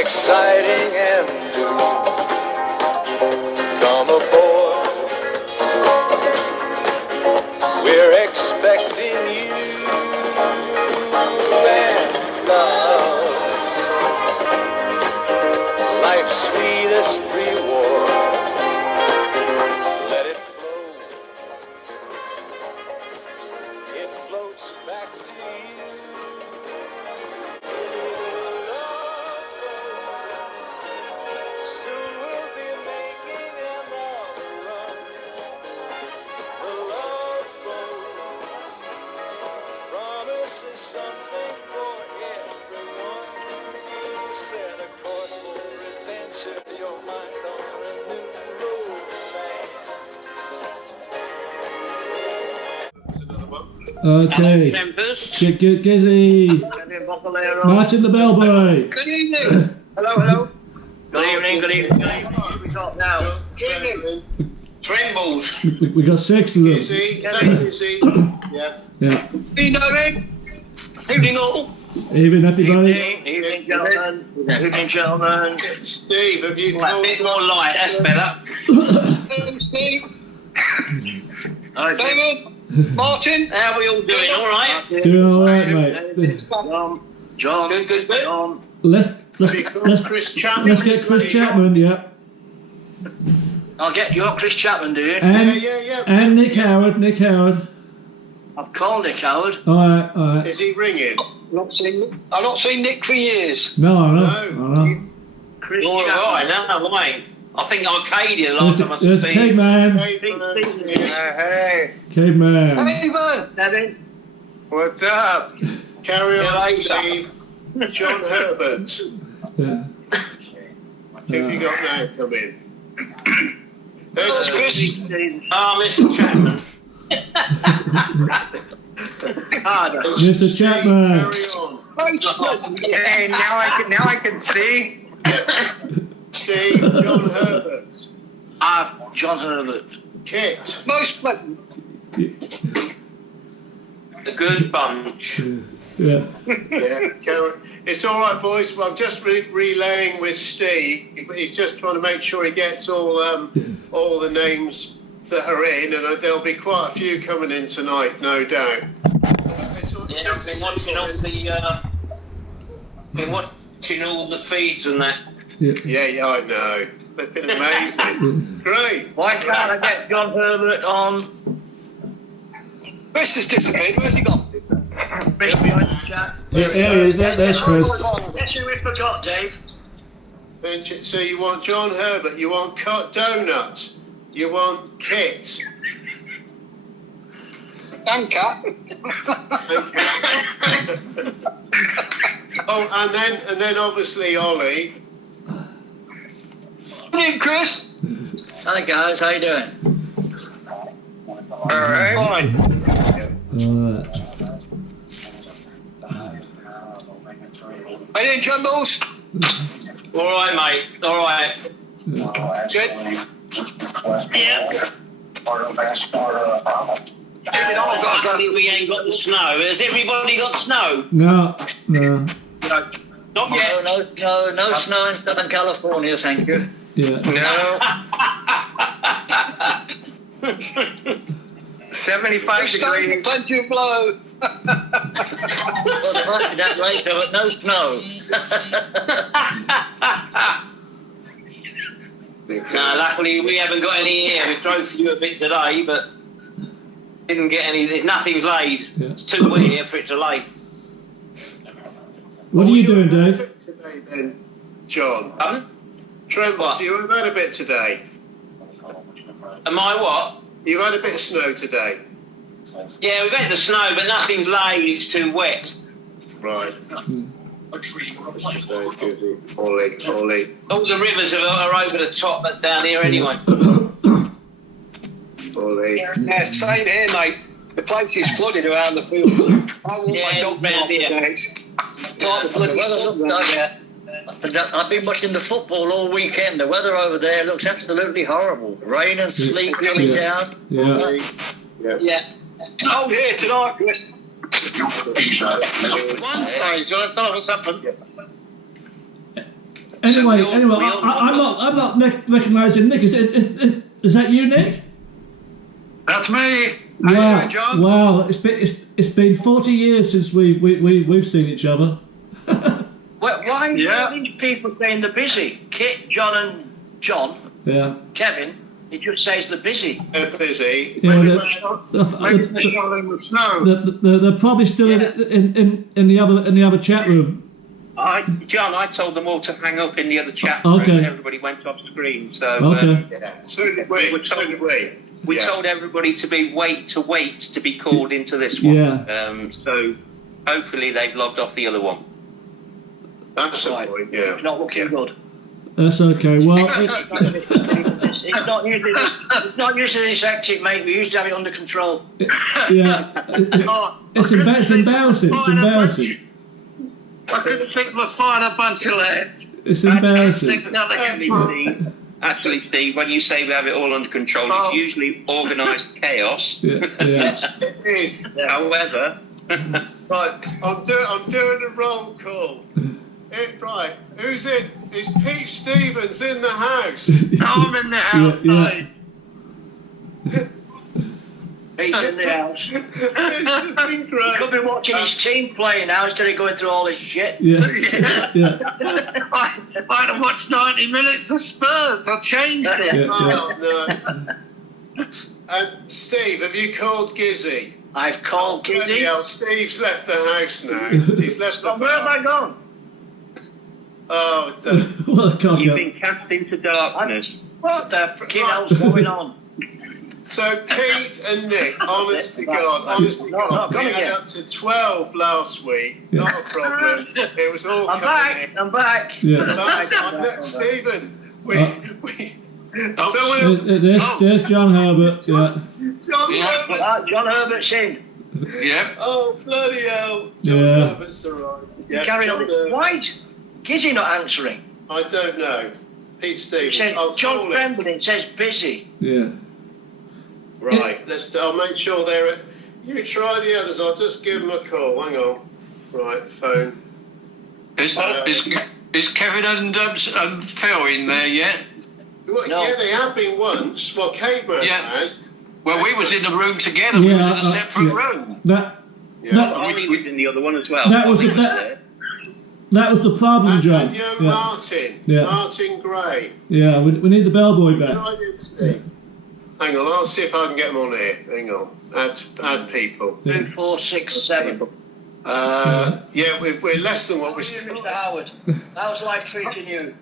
exciting and new. Come aboard, we're expecting you. And love, life's sweetest reward. Let it flow, it floats back to you. Soon we'll be making another run. The love boat promises something for everyone. Set a course for adventure, your mind on a new road. Okay. Get Gizzy. Martin the Bellboy. Good evening. Hello. Good evening. What have we got now? Good evening. Trembles. We got 6 of them. Easy. Yeah. Yeah. Evening all. Even everybody. Evening gentlemen. Steve, have you A bit more light, that's better. Steve? David? Martin? How are we all doing? All right? Doing all right, mate. John. Good. Let's Chris Chapman. let's get Chris Chapman. Yeah. I'll get you up, Chris Chapman, do you? Yeah. And Nick Howard. I've called Nick Howard. All right. Is he ringing? I've not seen Nick for years. No, I know. Chris Chapman. No, mate. I think Arcadia last time I There's seen. Caveman. Hey. Caveman. David. What's up? Carry on, Steve. John Herbert. Yeah. Who have you got now come in? There's Chris. Mr. Chapman. Mr. Chapman. Carry on. Hey, now I can see. Steve, John Herbert. John Herbert. Kit. Most pleasant. The good bunch. Yeah. It's all right, boys. Well, I'm just relaying with Steve. He's just trying to make sure he gets all the names that are in, and there'll be quite a few coming in tonight, no doubt. Yeah, I've been watching all the feeds and that. Yeah, I know. They've been amazing. Great. Why can't I get John Herbert on? Chris has disappeared. Where's he gone? Chris behind the chat. Yeah, there he is. There's Chris. Guess who we forgot, Dave? So you want John Herbert, you want cut donuts, you want Kit. And Cat. Oh, and then obviously Ollie. Good evening, Chris. Hi guys, how you doing? All right. Fine. How you doing, Trembles? All right, mate. All right. Good. Yeah. We ain't got the snow. Has everybody got snow? No. Not yet. No snow in Southern California, thank you. Yeah. No. 75 degrees. Plenty of blow. Well, there might be that later, but no snow. No, luckily we haven't got any here. We drove for you a bit today, but didn't get any. There's nothing's laid. Yeah. It's too wet here for it to lay. What are you doing, Dave? Today then, John. Trembles, What? you have had a bit today. Am I what? You've had a bit of snow today. Yeah, we've had the snow, but nothing's laid. It's too wet. Right. Ollie. All the rivers are over the top down here anyway. Ollie. Yeah, same here, mate. The place is flooded around the field. I walk my dog down today. Time to bloody stop that. I've been watching the football all weekend. The weather over there looks absolutely horrible. Rain and sleet coming down. Yeah. Yeah. Cold here tonight, Chris. One stage, I'll tell you something. Anyway, So I'm not recognising Nick. Is that you, Nick? That's me. How you doing, John? Wow! It's been 40 years since we've seen each other. Why are these people saying they're busy? Kit, John, and John. Yeah. Kevin. It just says they're busy. They're busy. Yeah, Maybe they're shoveling with snow. they're probably still in the other chat room. John, I told them all to hang up in the other chat Okay. room. Everybody went off screen. So Okay. Yeah. So did we. So did we. we told everybody to wait to be called into this one. Yeah. So hopefully they've logged off the other one. That's the point. Yeah. It's not looking good. That's okay. Well, It's not usually this hectic, mate. We usually have it under control. yeah. It's embarrassing. It's embarrassing. I couldn't think of a finer bunch of lads. It's embarrassing. Actually, Steve, when you say we have it all under control, it's usually organised chaos. Yeah. It is. However, Right. I'm doing a roll call. Right. Who's in? Is Pete Stevens in the house? I'm in the house, Yeah. He's in the house. It's been He great. could be watching his team play now instead of going through all this shit. Yeah. Yeah. I'd have watched 90 minutes of Spurs. I changed it. Yeah. Oh, no. And Steve, have you called Gizzy? I've called Bloody Gizzy. hell, Steve's left the house now. He's left the Where have I gone? Oh, Well, I can't you've go. been cast into darkness. What the fucking hell's going on? so Pete and Nick, honest to God, we had up to 12 last week. Yeah. Not a problem. It was all I'm coming back. in. I'm back. Yeah. Stephen, There's John Herbert. Yeah. John Herbert's in. Yeah. Oh, bloody hell. Yeah. John Herbert's all right. Yeah, Carry on. John Herbert. Why is Gizzy not answering? I don't know. Pete It Stevens. says I'll John call him. Tremble. It says busy. Yeah. Right, I'll make sure they're. You try the others. I'll just give them a call. Hang on. Right, phone. Is Kevin and Phil in there yet? Well, No. Yeah, they have been once. Well, Caveman has. Well, we was in the room together. We was in a Yeah, separate yeah. room. That Ollie was in the other one as well. That was Ollie it, there. was the problem, And John. Yo Yeah. Martin. Yeah. Martin Gray. Yeah. We need the bellboy back. Try him, Steve. Hang on, I'll see if I can get them on here. Hang on. Add people. Yeah. 2, 4, 6, 7. Yeah, we're less than what we Mr. Howard, how's life treating you?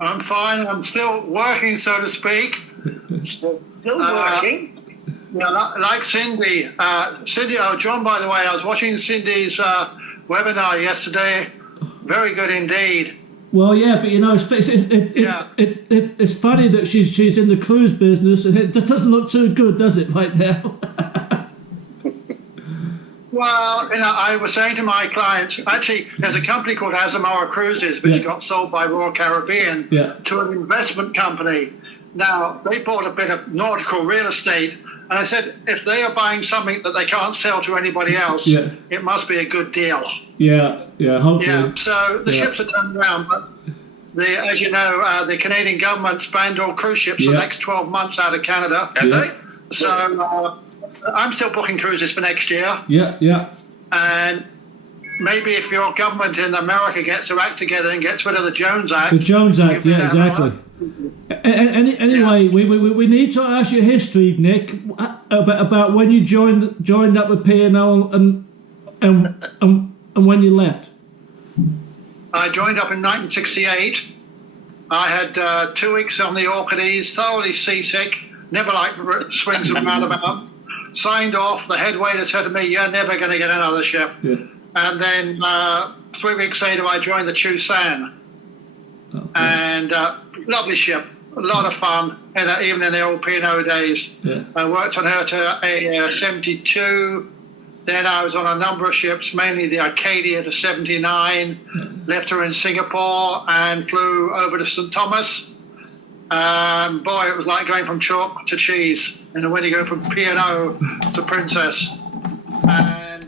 I'm fine. I'm still working, so to speak. Still working? Yeah, like Cindy. John, by the way, I was watching Cindy's webinar yesterday. Very good indeed. Well, yeah, but you know, it's funny that she's in the cruise business, and it doesn't look too good, does it, right now? Well, I was saying to my clients, actually, there's a company called Azamara Cruises, which got sold by Royal Caribbean to an investment company. Now, they bought a bit of nautical real estate, and I said, if they are buying something that they can't sell to anybody else, it must be a good deal. Yeah, hopefully. Yeah, so the ships are turned around, but as you know, the Canadian government's banned all cruise ships for the next 12 months out of Canada. Have they? So I'm still booking cruises for next year. Yeah. And maybe if your government in America gets their act together and gets rid of the Jones Act. The Jones Act, yeah, exactly. Anyway, we need to ask your history, Nick, about when you joined up with P&O and when you left. I joined up in 1968. I had 2 weeks on the Orkneys, thoroughly seasick, never liked swings and roundabouts. Signed off. The head waiter said to me, "You're never going to get another ship." Yeah. And then 3 weeks later, I joined the Chusan. Okay. And lovely ship, a lot of fun, even in the old P&O days. Yeah. I worked on her to 72. Then I was on a number of ships, mainly the Arcadia to 79. Yeah. Left her in Singapore and flew over to St. Thomas. Boy, it was like going from chalk to cheese. And when you go from P&O to Princess. And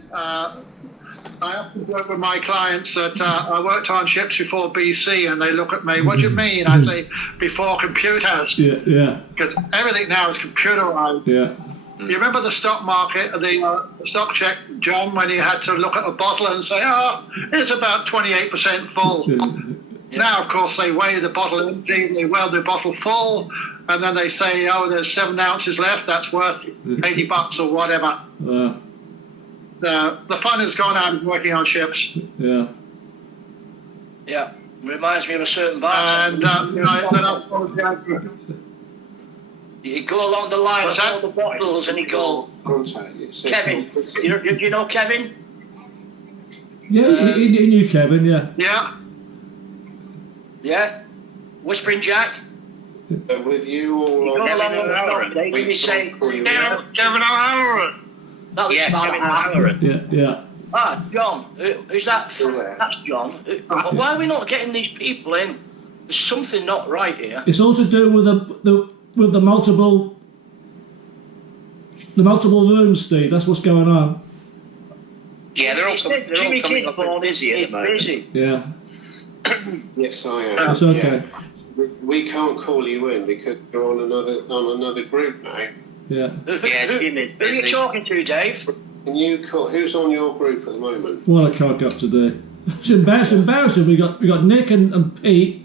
I often work with my clients that I worked on ships before BC, and they look at me, what do you mean? I say, before computers. Yeah. Because everything now is computerized. Yeah. You remember the stock market, the stock check, John, when you had to look at a bottle and say, oh, it's about 28% full. Yeah. Now, of course, they weigh the bottle empty, they weigh the bottle full, and then they say, oh, there's 7 ounces left, that's worth $80 or whatever. The fun has gone out of working on ships. Yeah. Yeah. Reminds me of a certain bartender. And He'd go along the line with all the bottles and he'd go, Kevin, do you know Kevin? Yeah, he knew Kevin, yeah. Yeah. Yeah? Whispering Jack? With you all on Kevin O'Halloran. we say, Kevin O'Halloran. That was Kevin O'Halloran. Yeah. Ah, John. Who's that? That's John. Why are we not getting these people in? There's something not right here. It's all to do with the multiple rooms, Steve. That's what's going on. Yeah, they're all Jimmy coming up Kidborn and busy at the moment. busy. Yeah. Yes, I am. That's okay. Yeah. We can't call you in because you're on another group now. Yeah. Who are you talking to, Dave? Can you call? Who's on your group at the moment? Well, I can't go up today. It's embarrassing. We got Nick and Pete.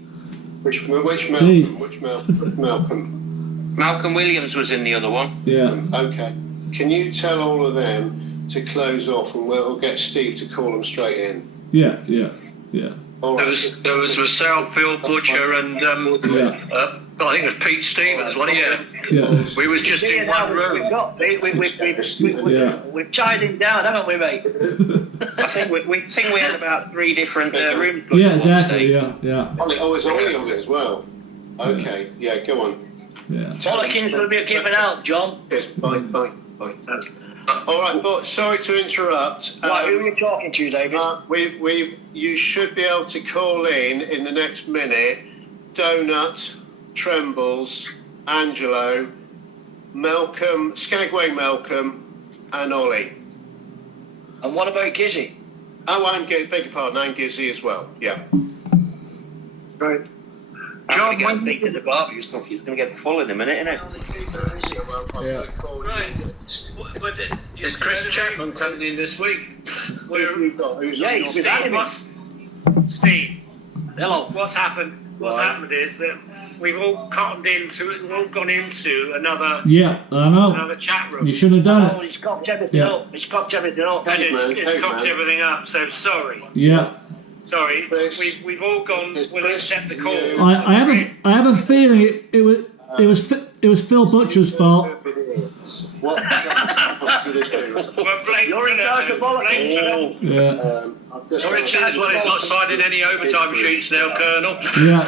Which Malcolm? Jeez. Which Malcolm? Malcolm Williams was in the other one. Yeah. Okay. Can you tell all of them to close off, and we'll get Steve to call them straight in? Yeah. All right. There was myself, Bill Butcher, and I think it was Pete Stevens, wasn't it? Yeah. We was just in one room. We've tied him down, haven't we, mate? I think we had about 3 different rooms. Yeah, exactly. Yeah. Oh, it's Ollie on it as well. Okay. Yeah. Go on. Yeah. Bollockins will be giving out, John. Yes. Bye. All right, but sorry to interrupt. Right, who are you talking to, David? You should be able to call in the next minute. Donut, Trembles, Angelo, Malcolm, Skagway Malcolm, and Ollie. And what about Gizzy? Oh, beg your pardon, I'm Gizzy as well. Yeah. Right. John, when speak to the barber, he's going to get full in a minute, isn't it? Yeah. Right. Is Chris Chapman coming in this week? Who's on your Steve. Hello. What's happened is that we've all gone into another I know. another chat room. You shouldn't have done it. He's cocked everything up. And it's cocked everything up, so sorry. Yeah. Sorry. We've all gone, we'll accept the call. I have a feeling it was Phil Butcher's fault. What? You're in charge of bollocks. Yeah. Richard's one who's not signing any overtime sheets now, Colonel. Yeah.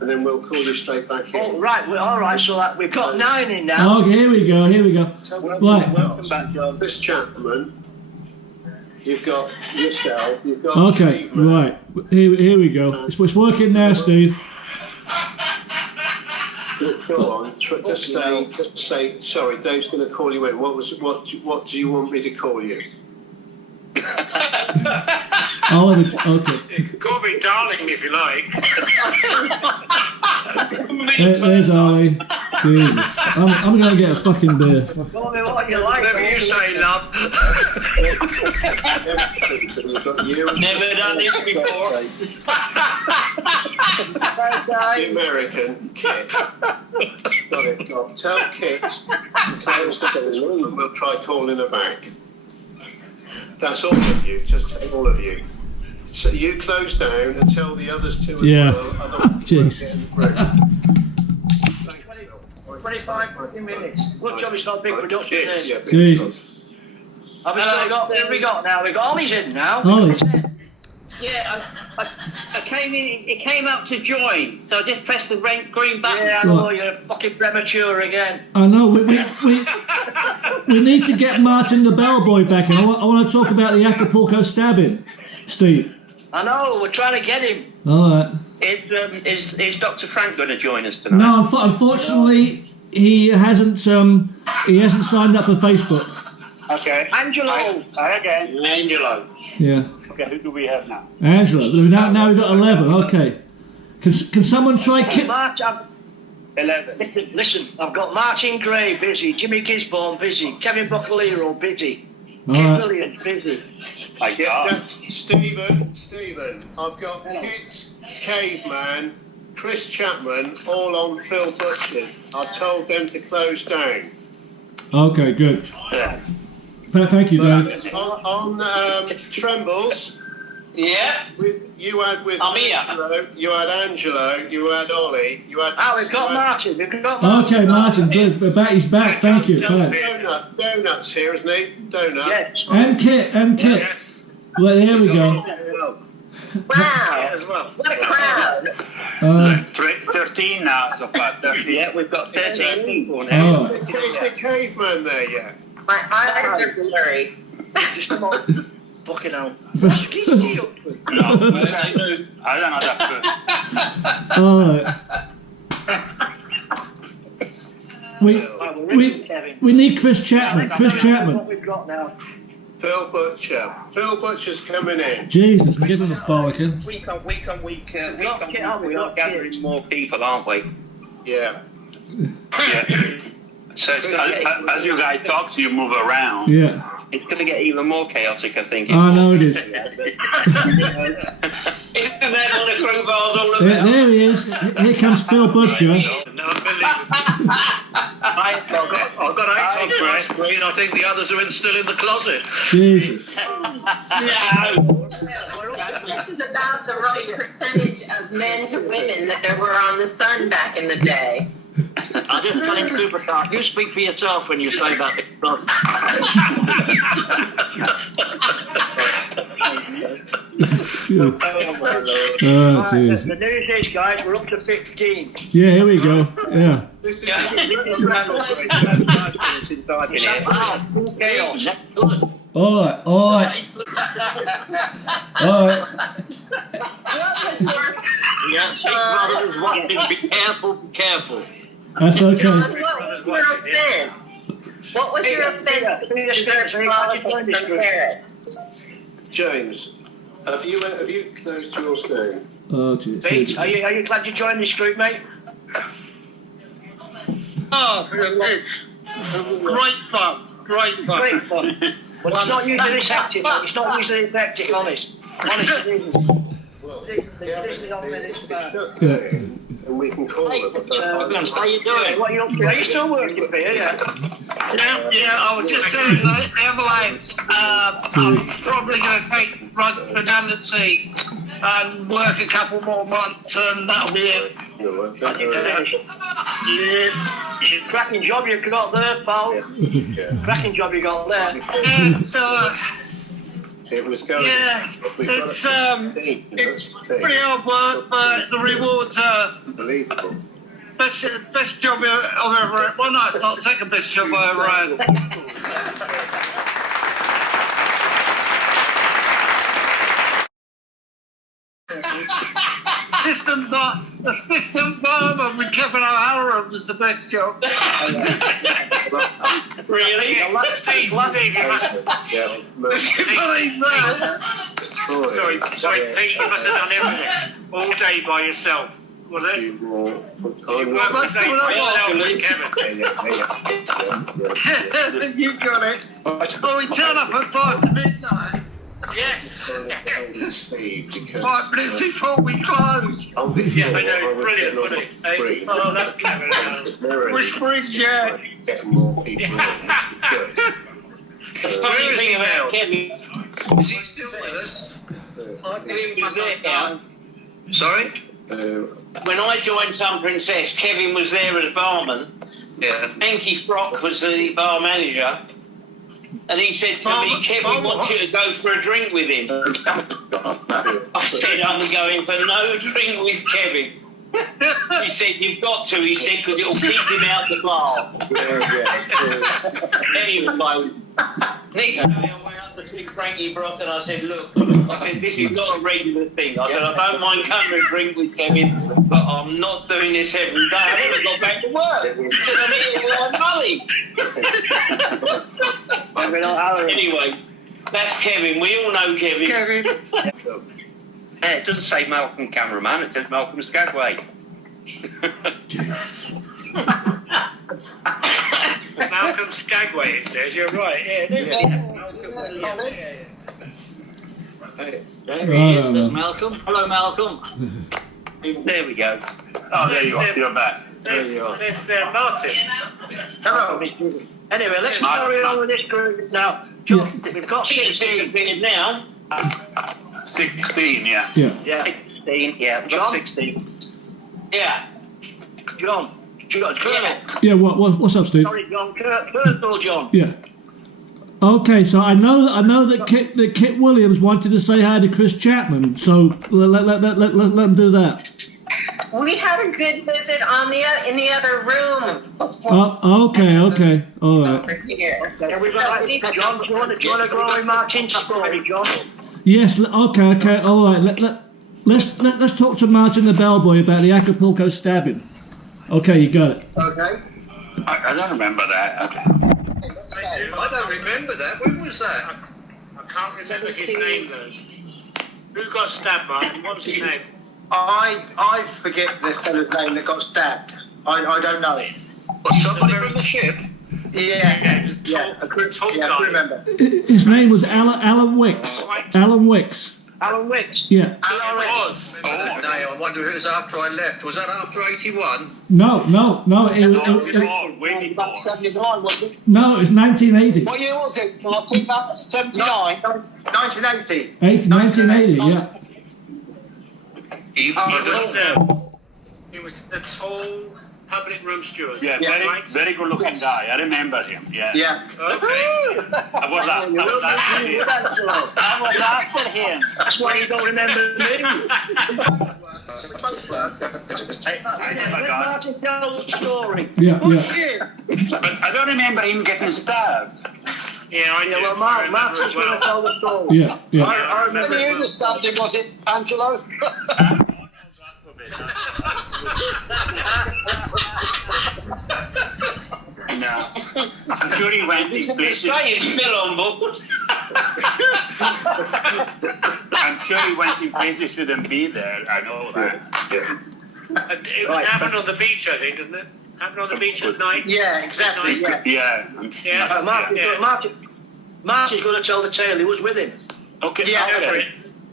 And then we'll call you straight back in. Oh, right. All right. So we've got 9 in now. Oh, here we go. Right. Welcome back, John. Chris Chapman. You've got yourself. You've got. Okay. Right. Here we go. It's working now, Steve. Go on. Just say. Sorry, Dave's going to call you in. What do you want me to call you? Okay. Call me darling if you like. There's Ollie. Jesus. I'm going to get a fucking beer. Call me what you like. Whatever you say, love. Never done this before. The American Kit. Got it. Tell Kit to close the room and we'll try calling her back. That's all of you. Just all of you. So you close down and tell the others to as well. Otherwise, Jesus. 25 minutes. Good job it's not big production. Jesus. Have we got now? We've got Ollie's in now. Ollie. Yeah, I came in. It came up to join, so I just pressed the green button. Yeah, I know you're fucking premature again. I know. We need to get Martin the bellboy back, and I want to talk about the Acapulco stabbing, Steve. I know. We're trying to get him. All right. Is Dr. Frank going to join us tonight? No, unfortunately, he hasn't signed up for Facebook. Okay. Angelo. Again. Angelo. Yeah. Okay, who do we have now? Angela. Now we've got 11. Okay. Can someone try March, 11. listen, I've got Martin Gray busy, Jimmy Gisborne busy, Kevin Boccalero busy, All Kit right. Williams busy. Stephen, I've got Kit, Caveman, Chris Chapman, all on Phil Butcher. I've told them to close down. Okay, good. Yeah. Thank you, Dave. On Trembles, Yeah. you had I'm here. Angelo, you had Angelo, you had Ollie, you had. We've got Martin. We've got Martin. Okay, Martin, good. He's back. Thank you. Thanks. Donut's here, isn't he? Donut. Yes. And Kit. Yes. Well, there we go. Wow. As well. What a crowd. 13 now so far. 13. Yeah, we've got 13 people now. Oh. Is the caveman there yet? My eyes are blurry. Just a moment. Fucking hell. What's he up to? No, I don't know that first. All right. We need Chris Chapman. Chris What Chapman. we've got now. Phil Butcher. Phil Butcher's coming in. Jesus, give him a bollocking. Week on week, Kit, we are gathering more people, aren't we? Yeah. Yeah. So as you guys talk, you move around. Yeah. It's going to get even more chaotic, I think. I know it is. Isn't that on the crew bars all There he is. Here comes Phil Butcher. I've got 8 on my screen. I think the others are still in the closet. Jesus. This is about the right percentage of men to women that there were on the Sun back in the day. I didn't tell him Supercar. You speak for yourself when you say that. Oh, jeez. The news is, guys, we're up to 15. Yeah, here we go. Yeah. This is All right. All right. All right. Yeah, Big Brother was watching. Be careful, be careful. That's okay. John, what was your offense? What was your offense to the church politics from Herod? James, have you closed your stone? Oh, jeez. Pete, are you glad you joined this group, mate? Oh, it's great fun. Great fun. Great fun. Well, it's not usually this hectic, mate. It's not usually this hectic, honest. Honest, it isn't. This is on minutes back. And we can call them. How you doing? What are you up to? Are you still working, Peter? Yeah, I was just telling the ambulance, I'm probably going to take redundancy and work a couple more months and that'll be it. Yeah. Cracking job you got there, pal. Cracking job you got there. It was going. Yeah, it's pretty hard work, but the rewards are unbelievable. Best job I've ever had. Well, no, it's not second best job I ever had. Assistant barber with Kevin O'Hara was the best job. Really? Steve, you must believe that. Sorry, Pete, you must have done everything all day by yourself, was it? Did you work all day by yourself with Kevin? You got it. Oh, we turn up at 5 to midnight. Yes. 5 minutes before we close. Yeah, I know, brilliant, wasn't it? Hey, oh, that's clever. Whispering Jack. Getting more people in. The funny thing about Kevin, Is he still with us? Kevin was there. Sorry? When I joined Sun Princess, Kevin was there as barman. Yeah. Enki Frock was the bar manager. And he said to me, Kevin wants you to go for a drink with him. I said, I'm going for no drink with Kevin. He said, you've got to, he said, because it'll keep him out the bar. Anyway, next day I went up up between Frankie Brock and I said, look, I said, this is not a regular thing. I said, I don't mind coming and drink with Kevin, but I'm not doing this every day. I haven't got back to work. Because I need money. Anyway, that's Kevin. We all know Kevin. Yeah, it doesn't say Malcolm Cameraman, it says Malcolm Skagway. Malcolm Skagway, it says. You're right. Yeah, it is. There he is. There's Malcolm. Hello, Malcolm. There we go. Oh, there you are. You're back. There you are. There's Martin. Hello. Anyway, let's carry on with this group now. John, we've got 16 now. 16, yeah. Yeah. 16, yeah. We've got 16. Yeah. John. Colonel. Yeah, what's up, Steve? Sorry, John. Colonel John. Yeah. Okay, so I know that Kit Williams wanted to say hi to Chris Chapman, so let him do that. We had a good visit in the other room. Okay, all right. Yeah, we've got John. Do you want to go and march in story, John? Yes. Okay. All right. Let's talk to Martin the Bellboy about the Acapulco stabbing. Okay, you got it. Okay. I don't remember that. I don't remember that. When was that? I can't remember his name, though. Who got stabbed, Martin? What was his name? I forget the fellow's name that got stabbed. I don't know. Was somebody from the ship? Yeah, I remember. His name was Alan Wicks. Alan Wicks. Alan Wicks? Yeah. Alan was. Oh, no, I wonder if it was after I left. Was that after 81? No. About 79, wasn't it? No, it was 1980. What year was it, Martin? About 79? 1980. 1980, yeah. He was the tall public room steward. Yeah, very good looking guy. I remember him. Yeah. Okay. I was after him. That's why you don't remember me. Martin, tell the story. Yeah. But I don't remember him getting stabbed. Well, Martin's going to tell the story. Yeah. I remember you that stabbed him, was it, Angelo? No. I'm sure he went in places. He's still on board. I'm sure he went in places he shouldn't be there. I know that. It was happened on the beach, I think, doesn't it? Happened on the beach at night. Yeah, exactly. Yeah. Martin's going to tell the tale. He was with him. Okay.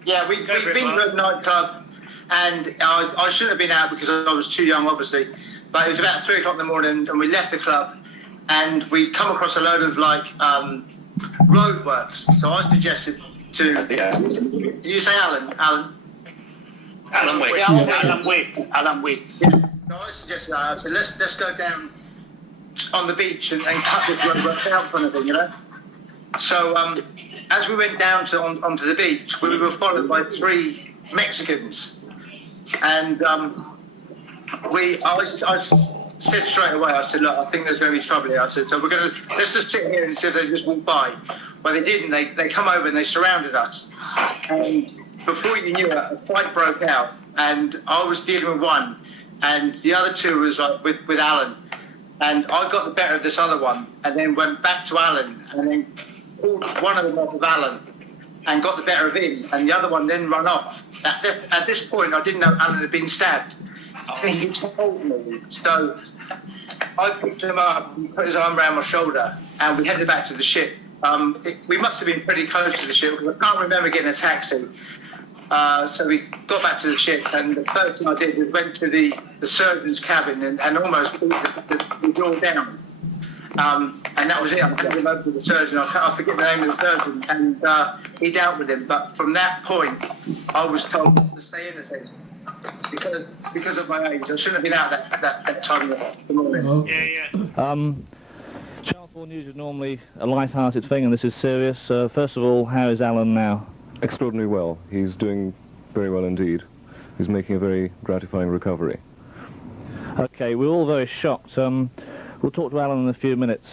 Yeah, we've been to a nightclub, and I shouldn't have been out because I was too young, obviously. But it was about 3 o'clock in the morning, and we left the club, and we come across a load of roadworks. So I suggested to. Did you say Alan? Alan Wicks. Yeah. So I suggested I said let's go down on the beach and cut this roadworks out, kind of thing, you know. So as we went down onto the beach, we were followed by 3 Mexicans, and I said straight away, I said, look, I think there's going to be trouble here. I said, so let's just sit here and see if they just walk by. Well, they didn't. They come over and they surrounded us. And before you knew it, a fight broke out. And I was dealing with one, and the other 2 was with Alan. And I got the better of this other one, and then went back to Alan, and then pulled one of them off of Alan, and got the better of him. And the other one then run off. At this point, I didn't know Alan had been stabbed. He told me. So I picked him up, and put his arm around my shoulder, and we headed back to the ship. We must have been pretty close to the ship because I can't remember getting a taxi. So we got back to the ship, and the first thing I did was went to the surgeon's cabin and almost beat the door down. And that was it. I got him over to the surgeon. I forget the name of the surgeon, and he dealt with him. But from that point, I was told not to say anything because of my age. I shouldn't have been out that time of the morning. Channel 4 News is normally a light-hearted thing, and this is serious. First of all, how is Alan now? Extraordinarily well. He's doing very well indeed. He's making a very gratifying recovery. Okay, we're all very shocked. We'll talk to Alan in a few minutes.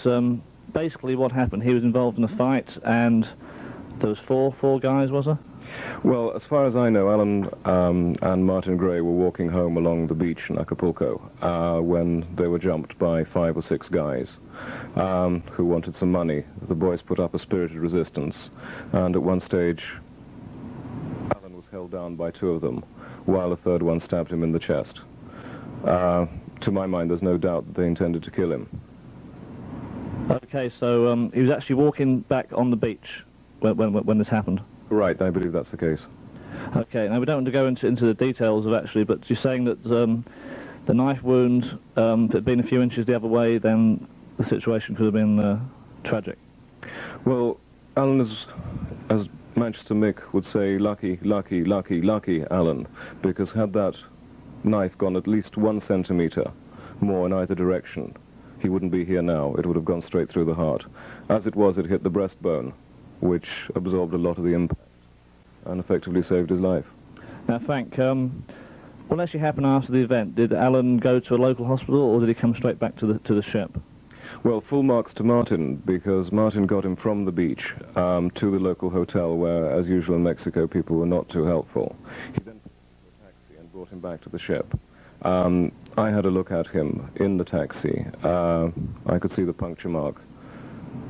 Basically what happened, he was involved in a fight, and There was four guys, was there? Well, as far as I know, Alan and Martin Gray were walking home along the beach in Acapulco when they were jumped by 5 or 6 guys who wanted some money. The boys put up a spirited resistance, and at one stage Alan was held down by 2 of them, while a third one stabbed him in the chest. To my mind, there's no doubt that they intended to kill him. Okay, so he was actually walking back on the beach when this happened? Right, I believe that's the case. Okay, now we don't want to go into the details of actually, but you're saying that the knife wound, if it had been a few inches the other way, then the situation could have been tragic. Well, Alan is, as Manchester Mick would say, lucky, lucky, lucky, lucky Alan, because had that knife gone at least 1 centimetre more in either direction, he wouldn't be here now. It would have gone straight through the heart. As it was, it hit the breastbone, which absorbed a lot of the impact and effectively saved his life. Now, Frank, what actually happened after the event? Did Alan go to a local hospital, or did he come straight back to the ship? Well, full marks to Martin, because Martin got him from the beach to the local hotel, where, as usual in Mexico, people were not too helpful. He then put him into a taxi and brought him back to the ship. I had a look at him in the taxi. I could see the puncture mark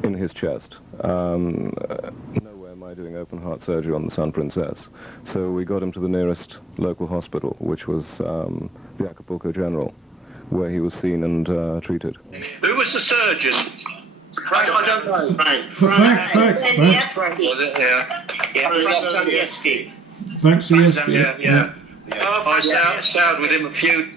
in his chest. Nowhere am I doing open heart surgery on the Sun Princess. So we got him to the nearest local hospital, which was the Acapulco General, where he was seen and treated. Who was the surgeon? Frank, I don't know. Frank. Frank was it? Yeah. Frank Zanieski. Frank Zanieski. Yeah. I sailed with him a few.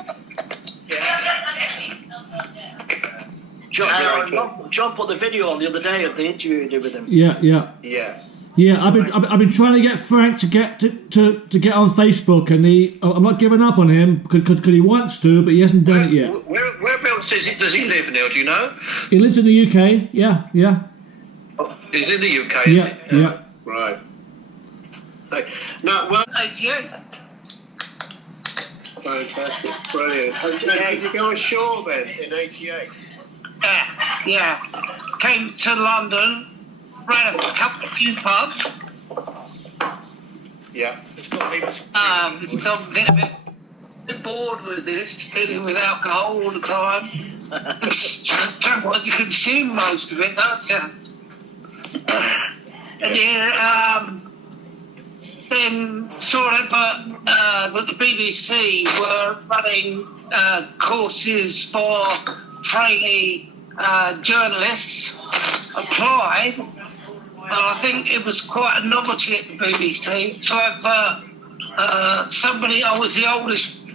John put the video on the other day of the interview you did with him. Yeah. I've been trying to get Frank to get on Facebook, and I'm not giving up on him because he wants to, but he hasn't done it yet. Whereabouts does he live now? Do you know? He lives in the UK. Yeah. He's in the UK. Yeah. Right. No, well, 88. Fantastic, brilliant. And did you go ashore then in '88? Yeah. Came to London, ran a few pubs. Yeah. So I'm getting a bit bored with this, dealing with alcohol all the time. Don't want to consume most of it, don't you? And then saw that the BBC were running courses for trainee journalists. Applied, and I think it was quite a novelty at the BBC to have somebody. I was the oldest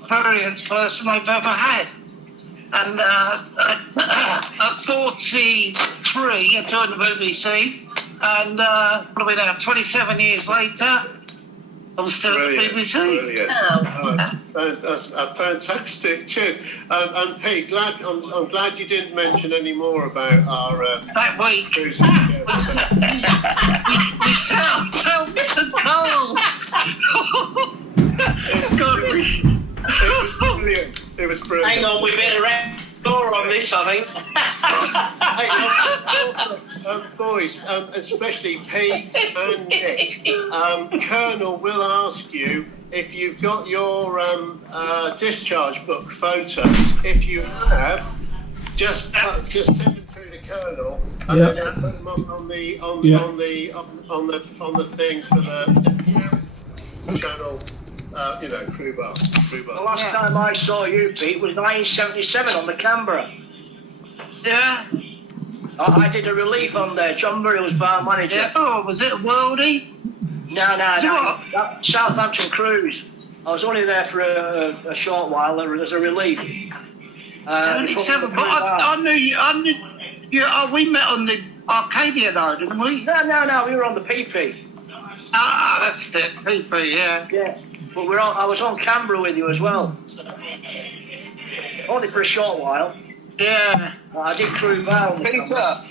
experienced person I've ever had. And at 43, I joined the BBC, and probably now 27 years later, I'm still at the BBC. Brilliant. That's fantastic. Cheers. And Pete, I'm glad you didn't mention any more about our that week. Cruise we tell Mr. Cole. It was brilliant. Hang on, we better wrap the door on this, I think. Boys, especially Pete and Nick, Colonel will ask you if you've got your discharge book photos. If you have, just send them through the Colonel, and then I'll put them up on the thing for the channel. Crew bar. The last time I saw you, Pete, was 1977 on the Canberra. Yeah. I did a relief on there. John Murray was bar manager. Yeah. Oh, was it a worldie? No. Southampton Cruise. I was only there for a short while as a relief. 77, but I knew you. We met on the Arcadia though, didn't we? No. We were on the PP. Ah, that's it. PP, yeah. Yeah. But I was on Canberra with you as well. Only for a short while. Yeah. I did crew bar. Peter,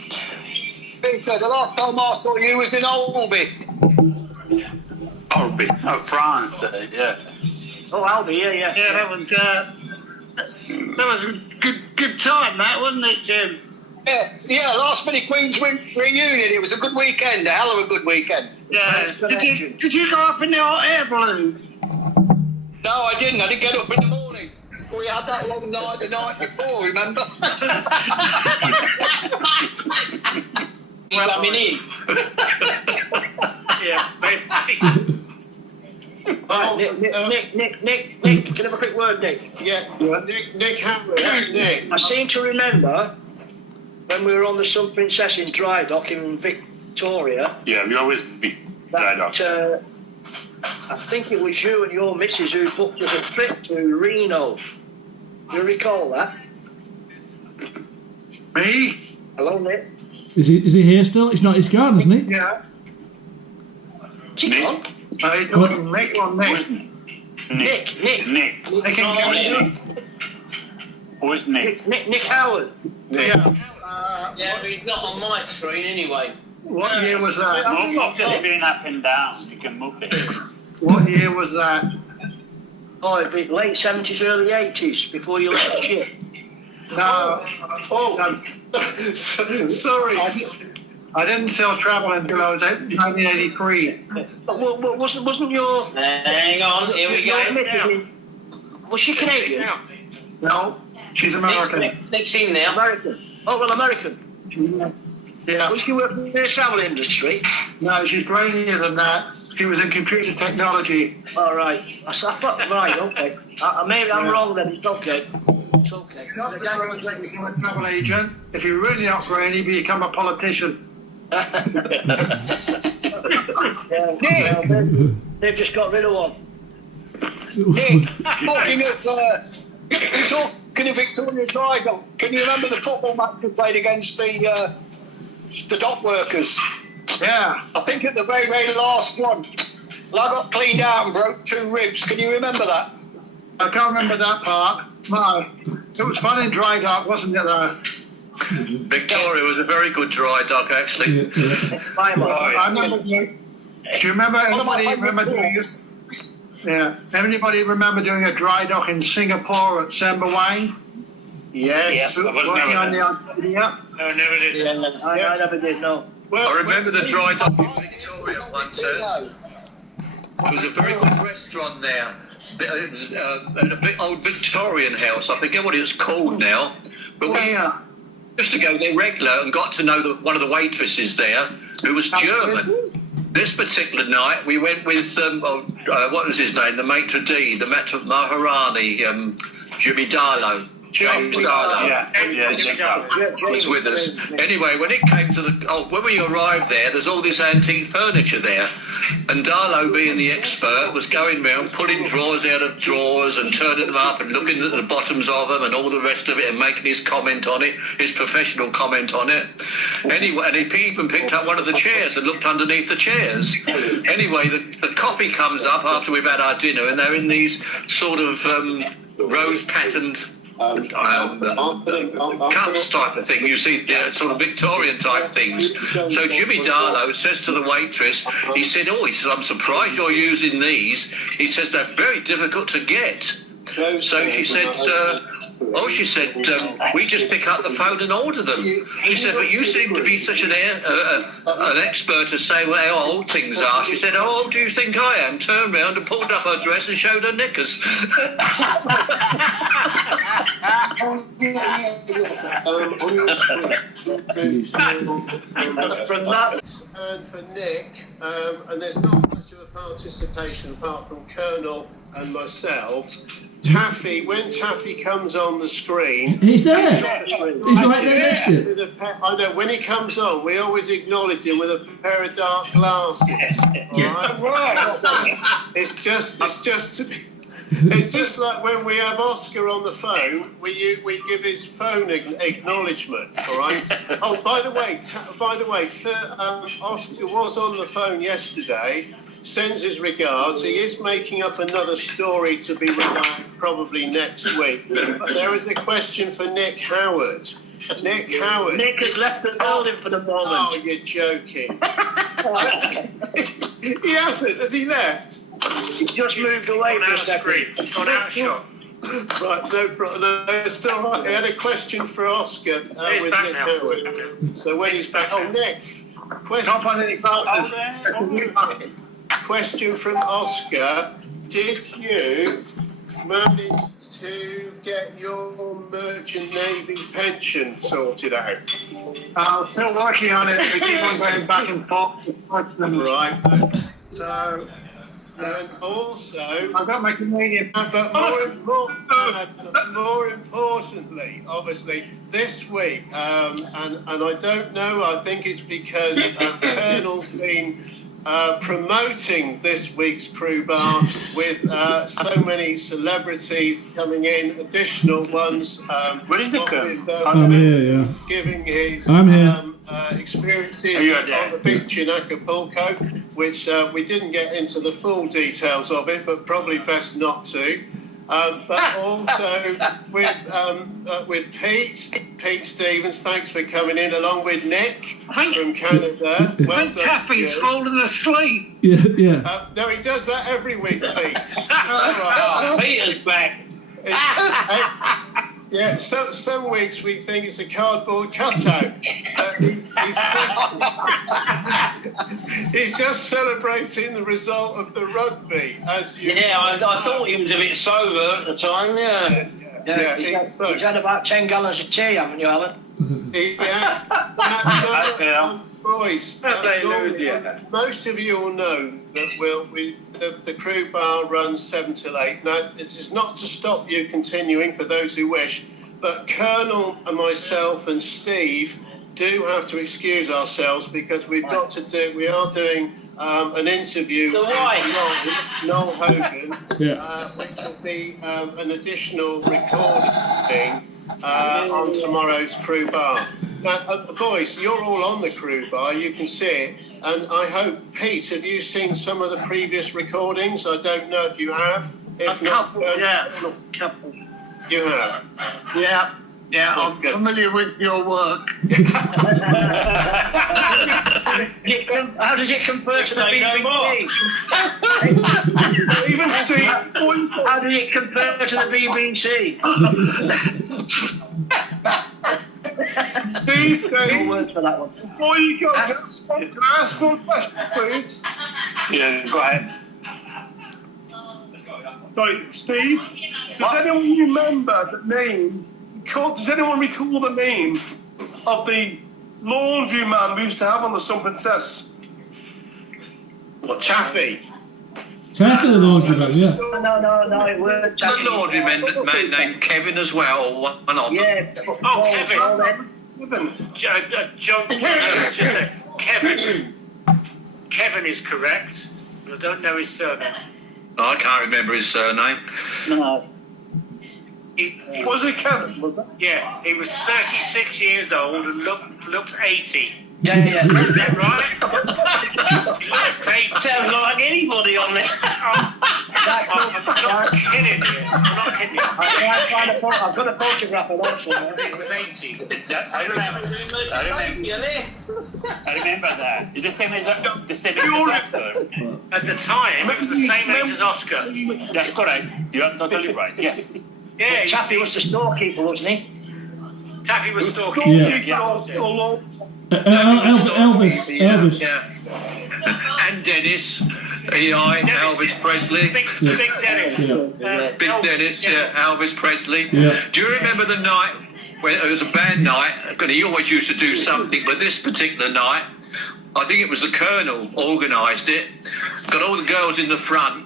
the last time I saw you was in Albi. Albi, France, yeah. Oh, Albi, yeah. Yeah, that was a good time, that wasn't it, Jim? Yeah, last minute Queen's reunion. It was a good weekend, a hell of a good weekend. Yeah. Did you go up in the hot air balloon? No, I didn't. I didn't get up in the morning. We had that long night the night before, remember? Well, I'm in. Yeah, Nick, can I have a quick word, Nick? Yeah, Nick Howard. Nick. I seem to remember when we were on the Sun Princess in dry dock in Victoria. Yeah, we always be dry dock. I think it was you and your missus who booked us a trip to Reno. Do you recall that? Me? Hello, Nick. Is he here still? It's not his car, isn't he? Yeah. Nick? Are you talking Nick or Nick? Nick. Who's Nick? Nick Howard. Yeah. Yeah, but he's not on my screen anyway. What year was that? Move it being up and down. You can move it. What year was that? Oh, it'd be late 70s, early 80s, before you left the ship. No. Sorry. I didn't sell travel until I was 1983. Wasn't your... Hang on, here we go. Was she Canadian? No, she's American. Nick's in now. American. Oh, well, American. Yeah. Was she working in the travel industry? No, she's brainier than that. She was in computer technology. All right. I thought, right, okay. Maybe I'm wrong then. It's okay. It's okay. Not the government let you become a travel agent. If you're really not brainy, you become a politician. They've just got rid of one. Nick, talking of Victoria Dry Dock, can you remember the football match we played against the dock workers? Yeah. I think at the very, very last one, I got cleaned out and broke 2 ribs. Can you remember that? I can't remember that part. No. It was fun in dry dock, wasn't it, though? Victoria was a very good dry dock, actually. I remember. Do you remember? Anybody remember doing this? Yeah. Anybody remember doing a dry dock in Singapore at Sembawang? Yes. Working on the idea. No, never did. I never did. No. Well, I remember the dry dock in Victoria once. There was a very good restaurant there. It was a big old Victorian house. I forget what it was called now. But we used to go there regular and got to know one of the waitresses there, who was German. This particular night, we went with, what was his name? The maitre d', the Maharani, Jimmy Darlow. James Darlow was with us. Anyway, when it came to when we arrived there's all this antique furniture there, and Darlow, being the expert, was going around pulling drawers out of drawers and turning them up and looking at the bottoms of them and all the rest of it and making his comment on it, his professional comment on it. Anyway, and he even picked up one of the chairs and looked underneath the chairs. Anyway, the coffee comes up after we've had our dinner, and they're in these sort of rose-patterned cups type of thing. You see, sort of Victorian type things. So Jimmy Darlow says to the waitress, he said, I'm surprised you're using these. He says they're very difficult to get. So she said, we just pick up the phone and order them. She said, but you seem to be such an expert to say how old things are. She said, how old do you think I am? Turned round and pulled up her dress and showed her knickers. From that, and for Nick, and there's not much of a participation apart from Colonel and myself. Taffy, when Taffy comes on the screen, he's there. He's right there next to you. I know, when he comes on, we always acknowledge him with a pair of dark glasses. All right. It's just like when we have Oscar on the phone, we give his phone acknowledgement. All right. Oh, by the way, Oscar was on the phone yesterday. Sends his regards. He is making up another story to be released probably next week. But there is a question for Nick Howard. Nick Howard. Nick has left the building for the moment. Oh, you're joking. He hasn't. Has he left? He just moved away on for a our second. screen. On our shot. Right, no problem. No, it's all right. I had a question for Oscar with Nick Howard. So when he's back, Nick, question from Oscar. Did you manage to get your Merchant Navy pension sorted out? I'm still working on it. We keep on going back and forth. Right. So, and also, I've got my Canadian. But more importantly, obviously, this week, and I don't know, I think it's because Colonel's been promoting this week's Crew Bar with so many celebrities coming in, additional ones. Where is it, I'm here, yeah. Giving his experiences on the beach in Acapulco, which we didn't get into the full details of it, but probably best not to. But also with Pete Stevens, thanks for coming in, along with Nick from Canada. Well done, Taffy's fallen asleep. Yeah. No, he does that every week, Pete. Peter's back. Yeah, some weeks we think it's a cardboard cutout. He's just celebrating the result of the rugby, as you. Yeah, I thought he was a bit sober at the time. Yeah. He's had about 10 gallons of tea, haven't you, Alan? Boys, most of you will know that the Crew Bar runs 7 till 8. Now, this is not to stop you continuing for those who wish, but Colonel and myself and Steve do have to excuse ourselves because we are doing an interview with Noel Hogan, which will be an additional recording on tomorrow's Crew Bar. Now, boys, you're all on the Crew Bar, you can see it, and I hope, Pete, have you seen some of the previous recordings? I don't know if you have. If A couple. You have? Yeah, I'm familiar with your work. How does it compare to the BBC? Even Steve, how does it compare to the BBC? Steve, No words for that one. before you go, can I ask one question, please? Yeah, go ahead. Sorry, Steve, does anyone remember the name? Does anyone recall the name of the laundryman we used to have on the Sun Princess? What, Taffy? Taffy the laundryman, yeah. No, it weren't Taffy. The laundryman named Kevin as well, one of them. Yeah. Kevin. Just Kevin. Kevin is correct, but I don't know his surname. I can't remember his surname. No. Was it Kevin? Yeah, he was 36 years old and looked 80. Yeah. Is that right? Sounds like anybody on there. I'm not kidding you. I've got a photograph of that somewhere. He was 80. I remember that. It's the same as Oscar. At the time, it was the same age as Oscar. That's correct. You are totally right. Yes. Yeah, Taffy was the storekeeper, wasn't he? Taffy was stalking. Elvis. Yeah. And Dennis. Elvis Presley. Big Dennis. Big Dennis, Elvis Presley. Yeah. Do you remember the night when it was a band night? Because he always used to do something, but this particular night, I think it was the Colonel organised it. Got all the girls in the front,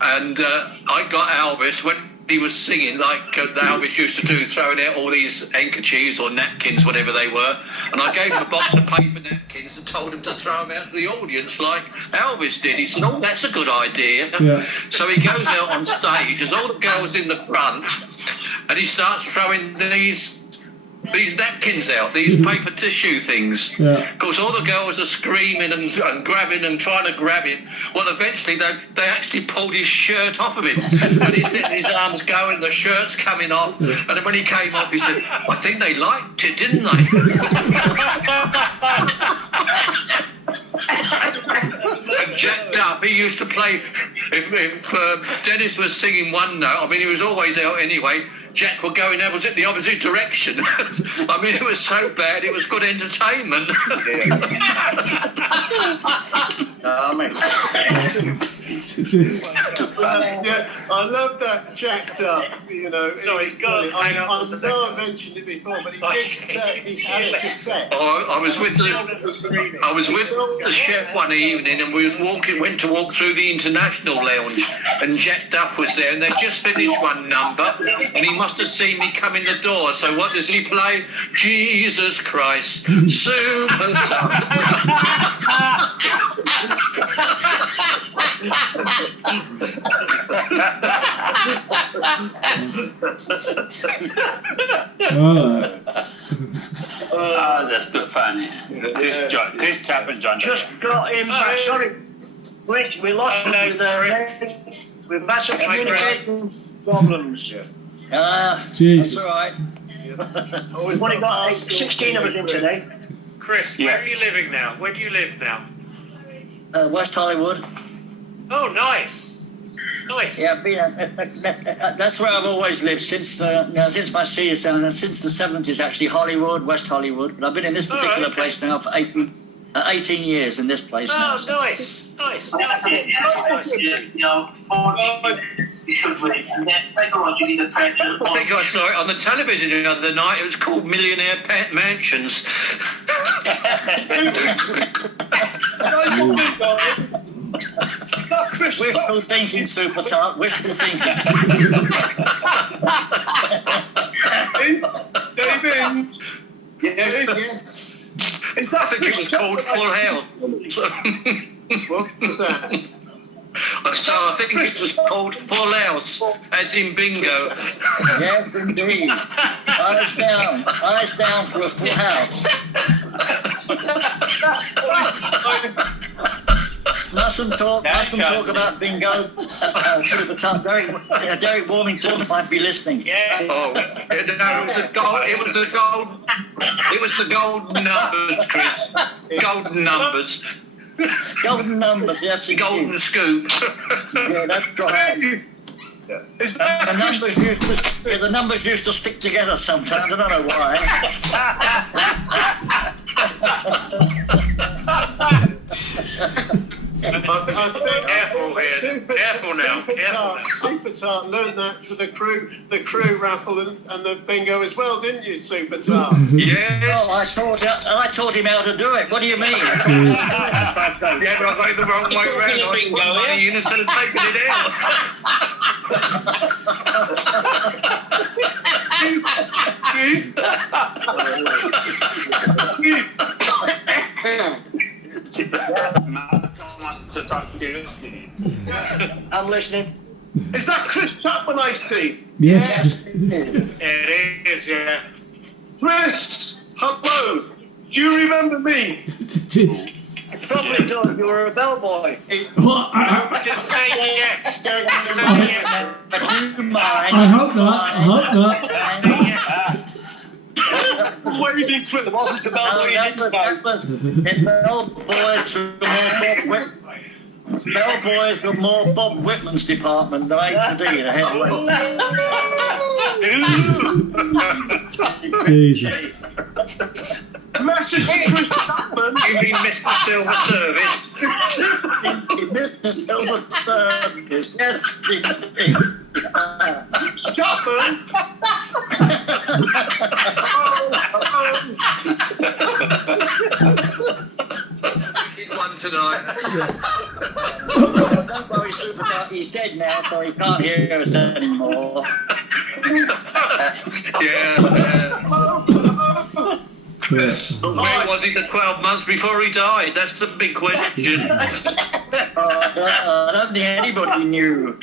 and I got Elvis when he was singing like Elvis used to do, throwing out all these handkerchiefs or napkins, whatever they were, and I gave him a box of paper napkins and told him to throw them out to the audience like Elvis did. He said, "Oh, that's a good idea." Yeah. So he goes out on stage, there's all the girls in the front, and he starts throwing these napkins out, these paper tissue things. Yeah. Of course, all the girls are screaming and grabbing and trying to grab him. Well, eventually they actually pulled his shirt off of him, and he's letting his arms go and the shirt's coming off. And then when he came off, he said, "I think they liked it, didn't they?" And Jack Duff, he used to play, if Dennis was singing one note, I mean, he was always out anyway, Jack would go in the opposite direction. I mean, it was so bad, it was good entertainment. Yeah, I love that Jack Duff, you know. Sorry, he's got to hang I on. know I mentioned it before, but he had a cassette. Oh, I was with the chef one evening, and we went to walk through the International Lounge, and Jack Duff was there, and they just finished one number, and he must have seen me come in the door. So what does he play? Jesus Christ, Super Tough. That's good fun. This chap and John. Just got him back. Sorry, we lost him with massive communication problems. Jesus. That's all right. We've only got 16 of us in today. Chris, where are you living now? Where do you live now? West Hollywood. Oh, nice. Nice. Yeah, that's where I've always lived since my senior town, since the 70s actually, Hollywood, West Hollywood. But I've been in this particular place now for 18 years in this place now. Oh, So. nice. Nice. And I think I saw it on the television the other night. It was called Millionaire Pet Mansions. Wishful thinking, Super Tart. Wishful thinking. David. Yes. I think it was called Full House. What was that? So I think it was called Full House, as in bingo. Yes, indeed. Eyes down for a full house. Mustn't talk about bingo. Super Tart. Derek Warmington might be listening. Yeah. Oh, no, it was the golden numbers, Chris. Golden numbers. Golden numbers, yes. Golden scoop. Yeah, that's right. The numbers used to stick together sometimes. I don't know why. Careful now. Super Tart learned that with the crew raffle and the bingo as well, didn't you, Super Tart? Yes. Oh, I taught him how to do it. What do you mean? Yeah, but I got it the wrong way round. I put money in instead of taking it I'm listening. Is that Chris Chapman I see? Yes. It is, yeah. Chris, hello. Do you remember me? Probably don't. You were a bellboy. Just say yes. I hope not. Waving Chris. It wasn't a bellboy. Bellboys were more Bob Whitman's department than H&D, the heavyweight. Jesus. Message from Chris Chapman. You mean Mr. Silver Service? Mr. Silver Service, yes. Chapman. One tonight. Don't worry, Super Tart, he's dead now, so he can't hear us anymore. But where was he for 12 months before he died? That's the big question. I don't think anybody knew.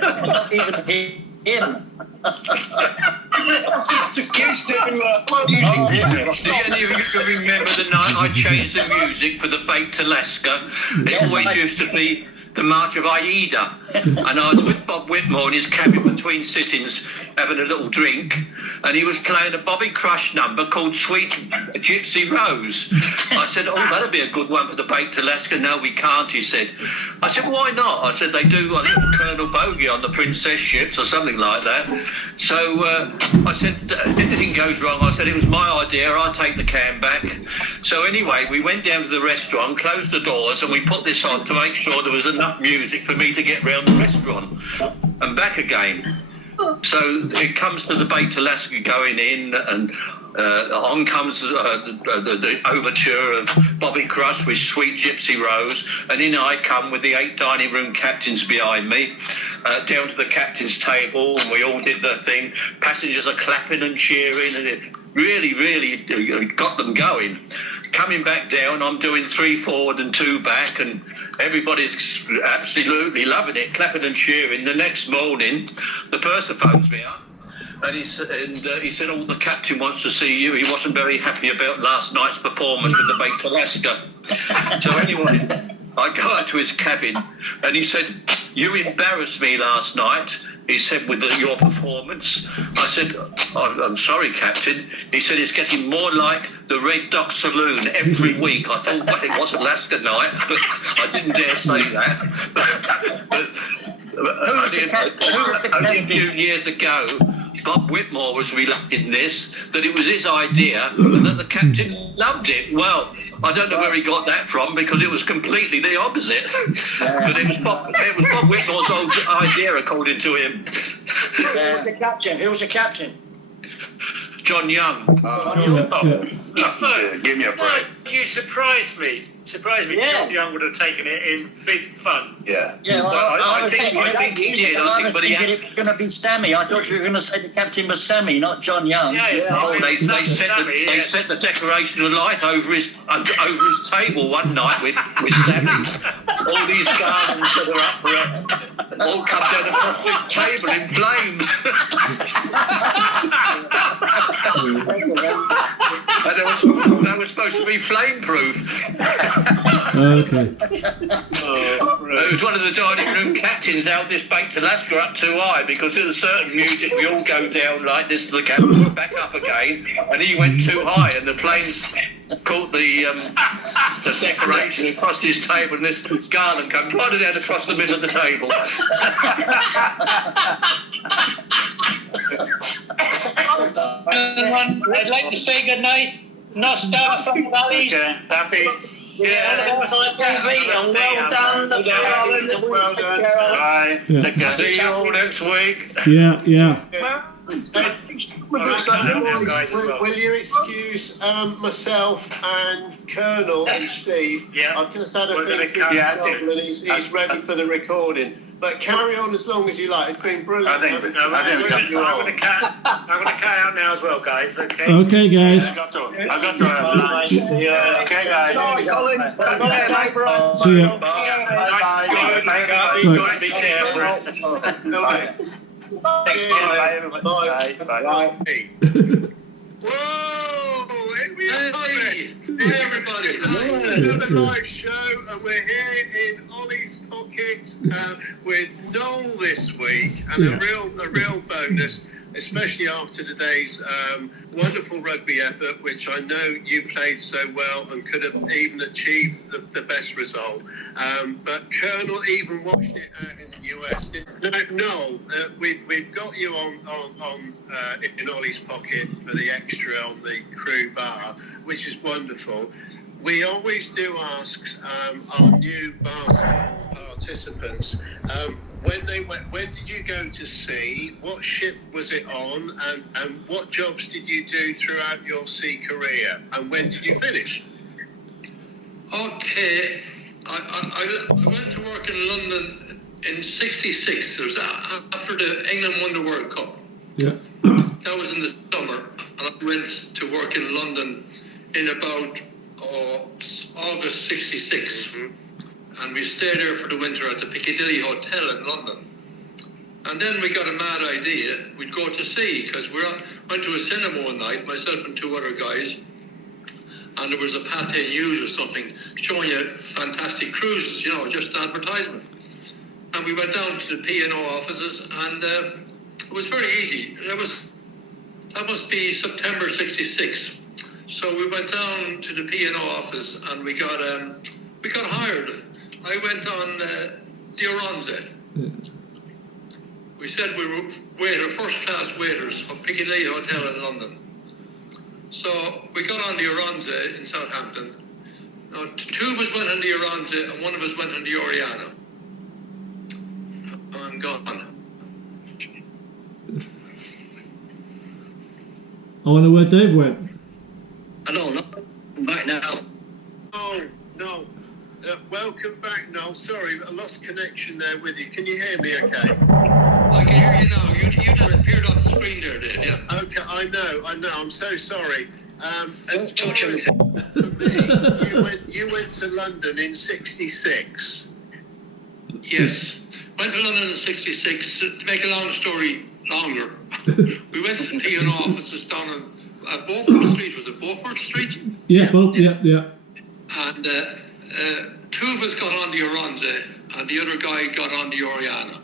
Not even him. Do any of you remember the night I changed the music for the Baked Alaska? It always used to be the March of Aida, and I was with Bob Whitmore in his cabin with between sittings having a little drink, and he was playing a Bobby Crush number called Sweet Gypsy Rose. I said, oh, that'd be a good one for the Baked Alaska. No, we can't, he said. I said, why not? I said, they do, I think, Colonel Bogey on the Princess ships or something like that. So I said, if anything goes wrong, I said, it was my idea, I'll take the can back. So anyway, we went down to the restaurant, closed the doors, and we put this on to make sure there was enough music for me to get round the restaurant and back again. So it comes to the Baked Alaska going in, and on comes the overture of Bobby Crush with Sweet Gypsy Rose, and in I come with the 8 dining room captains behind me, down to the captain's table, and we all did the thing. Passengers are clapping and cheering, and it really got them going. Coming back down, I'm doing 3 forward and 2 back, and everybody's absolutely loving it, clapping and cheering. The next morning, the purser phones me up, and he said, oh, the captain wants to see you. He wasn't very happy about last night's performance with the Baked Alaska. So anyway, I go out to his cabin, and he said, you embarrassed me last night. He said, with your performance. I said, I'm sorry, Captain. He said, it's getting more like the Red Duck Saloon every week. I thought, well, it was Alaska night, but I didn't dare say that. Only a few years ago, Bob Whitmore was relating this, that it was his idea, and that the captain loved it. Well, I don't know where he got that from, because it was completely the opposite. But it was Bob Whitmore's old idea, according to him. Who was the captain? John Young. Give me a break. You surprised me. Yeah. John Young would have taken it in big fun. Yeah, well, I think he did. I was thinking it was going to be Sammy. I thought you were going to say the captain was Sammy, not John Young. They set the decoration of light over his table one night with Sammy. All these garlands that are up for it all come down across his table in flames. And they were supposed to be flame-proof. Okay. It was one of the dining room captains held this Baked Alaska up too high, because there's a certain music we all go down like this to the captain, back up again, and he went too high, and the flames caught the decoration across his table, and this garland came right down across the middle of the table. I'd like to say good night. Nostar from the Valley. Happy. Yeah, on TV, and well done, Well done. Bye. Yeah. See you all next week. Yeah. Will you excuse myself and Colonel and Steve? Yeah. I've just had a thing through and he's ready for the recording. But carry on as long as you like. It's been brilliant. I'm going to cut out now as well, guys. Okay. Okay, guys. I got to. See you. Okay, guys. See ya. Bye. Be careful. Thanks. Bye, everybody. Bye. Whoa! Hey, everybody! Another live show, and we're here in Ollie's Pocket with Noel this week, and a real bonus, especially after today's wonderful rugby effort, which I know you played so well and could have even achieved the best result. But Colonel even watched it out in the US. Noel, we've got you on in Ollie's Pocket for the extra on the crew bar, which is wonderful. We always do ask our new bar participants when did you go to sea? What ship was it on? And what jobs did you do throughout your sea career? And when did you finish? Okay, I went to work in London in '66. It was after the England won the World Cup. Yeah. That was in the summer, and I went to work in London in about August '66. Mm-hmm. And we stayed there for the winter at the Piccadilly Hotel in London. And then we got a mad idea. We'd go to sea, because we went to a cinema one night, myself and 2 other guys, and there was a Pathé News or something showing you fantastic cruises, just advertisement. And we went down to the P&O offices, and It was very easy. That must be September '66. So we went down to the P&O office and we got hired. I went on the Oronze. Yeah. We said we were first-class waiters of Piccadilly Hotel in London. So we got on the Oronze in Southampton. Now, two of us went on the Oronze and one of us went on the Oriana. I'm gone. I wonder where Dave went. I don't know. I'm back now. No. Welcome back, Noel. Sorry, I lost connection there with you. Can you hear me okay? I can hear you now. You disappeared off the screen there, Dave. Yeah. Okay, I know. I'm so sorry. As far as for me, you went to London in '66. Yes. Went to London in '66. To make a long story longer, we went to the P&O offices down on Beaufort Street. Was it Beaufort Street? Yeah, yeah. And two of us got on the Oronze, and the other guy got on the Oriana.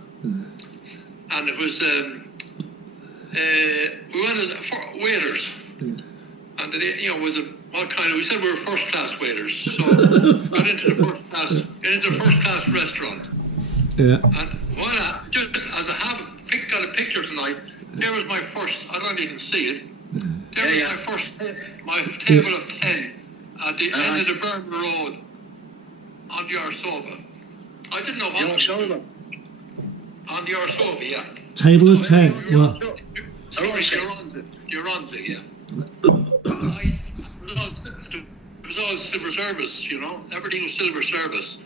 And it was we went as waiters, and we said we were first class waiters, so got into the first class restaurant. Yeah. And voila, just as I got a picture tonight, there was my first. I don't even see it. There was my table of 10 at the end of the Burn Road on the Arsova. I didn't know what. On the Arsova, yeah. Table of 10. Well. You're on yeah. It was all silver service, you know. Everything was silver service.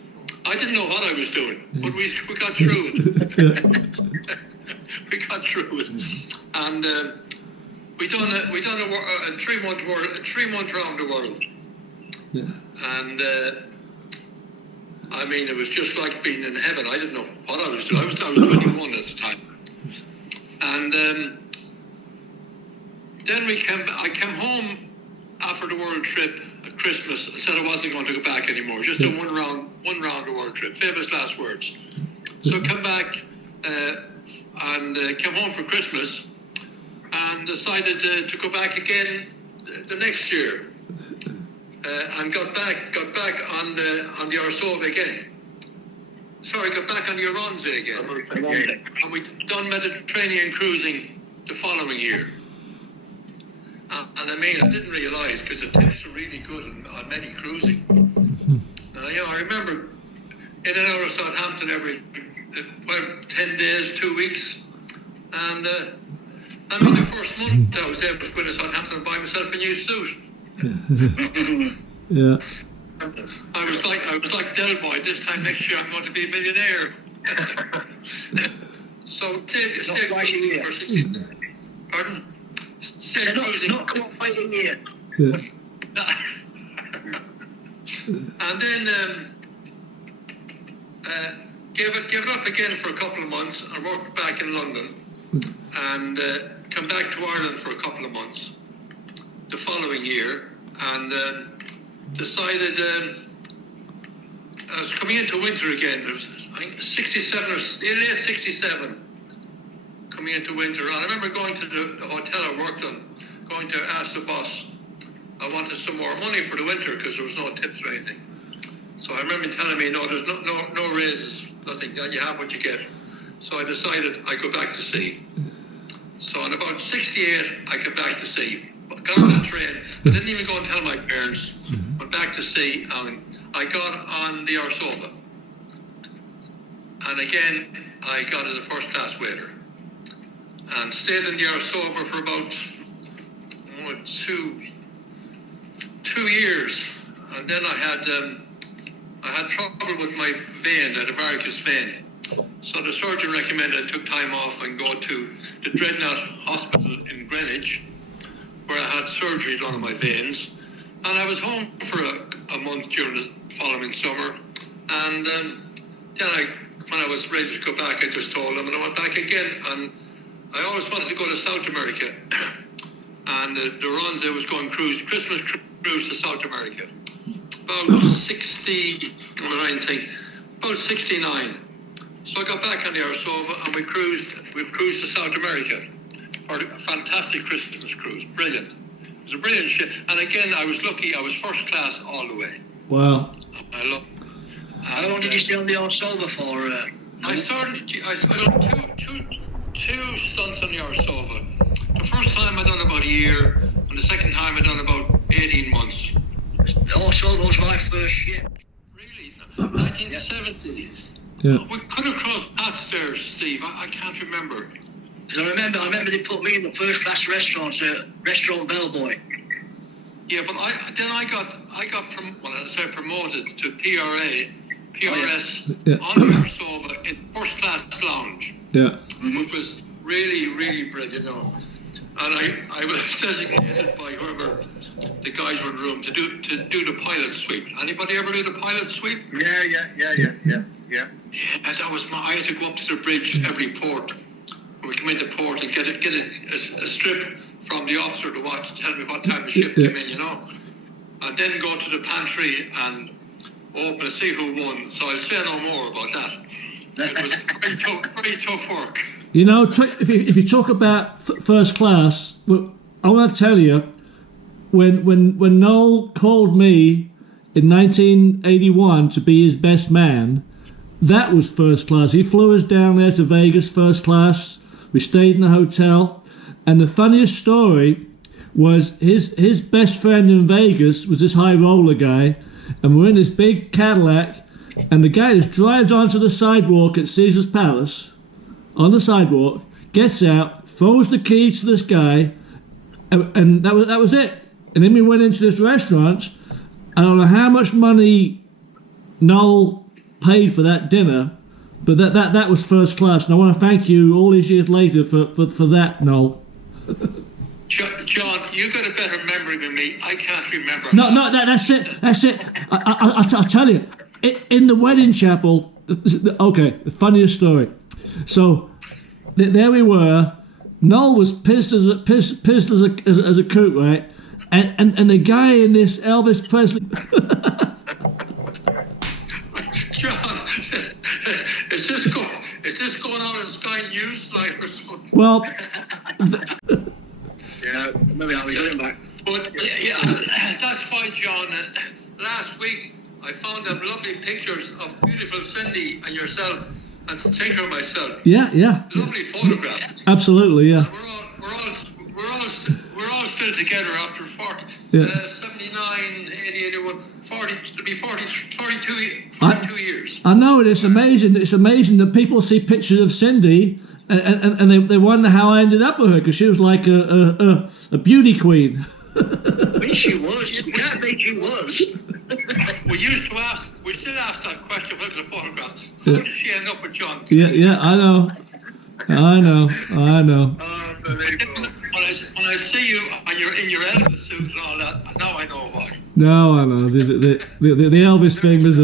I didn't know what I was doing, but we got through it. We got through it, and we done a 3 month round the world. Yeah. And I mean, it was just like being in heaven. I didn't know what I was doing. I was 21 at the time, and then I came home after the world trip at Christmas and said I wasn't going to go back anymore. Just a one round the world trip. Famous last words. So come back and came home for Christmas and decided to go back again the next year. And got back on the Arsova again. Sorry, got back on the Oronze again. And we done Mediterranean cruising the following year. And I mean, I didn't realise because the tips are really good on Medi cruising. I remember in and out of Southampton every 10 days, 2 weeks, and I mean the first month I was able to go to Southampton and buy myself a new suit. Yeah. I was like Del Boy. This time next year, I'm going to be a millionaire. So stayed cruising for 60. Pardon? Stayed cruising. Not quite a year. Yeah. And then gave it up again for a couple of months. I worked back in London and come back to Ireland for a couple of months the following year, and decided I was coming into winter again. It was, I think, 67 or late 67, coming into winter. And I remember going to the hotel I worked on, going to ask the boss I wanted some more money for the winter because there was no tips or anything. So I remember him telling me, no, there's no raises, nothing. You have what you get. So I decided I'd go back to sea. So in about 68, I got back to sea. Got on the train. I didn't even go and tell my parents. Went back to sea, and I got on the Arsova. And again, I got as a first-class waiter. And stayed in the Arsova for about 2 years. And then I had trouble with my vein, I had a varicose vein. So the surgeon recommended I took time off and go to the Dreadnought Hospital in Greenwich, where I had surgery done on my veins. And I was home for a month during the following summer. And then when I was ready to go back, I just told them, and I went back again. And I always wanted to go to South America. And the Oronze was going Christmas cruise to South America. About 69. So I got back on the Arsova and we cruised to South America for a fantastic Christmas cruise. Brilliant. It was a brilliant ship. And again, I was lucky. I was first class all the way. Wow. I love. How long did you stay on the Arsova for? I done two stunts on the Arsova. The first time I done about a year, and the second time I done about 18 months. The Arsova was my first ship. Really? 1970. Yeah. We could have crossed paths there, Steve. I can't remember. Because I remember they put me in the first class restaurant, Restaurant Bellboy. Yeah, but I got promoted to PRS Yeah. on the Arsova in first class lounge. Yeah. Which was really, really brilliant, you know. And I was designated by whoever the guys were in the room to do the pilot sweep. Anybody ever do the pilot sweep? Yeah. And that was I had to go up to the bridge every port. When we come into port and get a strip from the officer to watch to tell me what time the ship came in, you know. And then go to the pantry and open and see who won. So I'll say no more about that. It was very tough work. You know, if you talk about first class, I want to tell you, when Noel called me in 1981 to be his best man, that was first class. He flew us down there to Vegas first class. We stayed in a hotel, and the funniest story was his best friend in Vegas was this high roller guy, and we're in this big Cadillac, and the guy just drives onto the sidewalk at Caesar's Palace, on the sidewalk, gets out, throws the key to this guy, and that was it. And then we went into this restaurant. I don't know how much money Noel paid for that dinner, but that was first class. And I want to thank you all these years later for that, Noel. John, you got a better memory than me. I can't remember. No, that's it. I'll tell you. In the wedding chapel, okay, the funniest story. So there we were. Noel was pissed as a coot, right? And the guy in this Elvis Presley. John, is this going on in Sky News like or something? Well. Yeah, maybe I'll be going back. But yeah, that's why, John. Last week I found them lovely pictures of beautiful Cindy and yourself and Tinker myself. Yeah. Lovely photographs. Absolutely, yeah. We're all still together after 79, 80, 81, 40. It'll be 42 years. I know it. It's amazing. It's amazing that people see pictures of Cindy and they wonder how I ended up with her because she was like a beauty queen. When she was, you can't think she was. We still ask that question when there's a photograph. How did she end up with John? Yeah, I know. When I see you and you're in your Elvis suit and all that, now I know why. No, I know. The Elvis thing is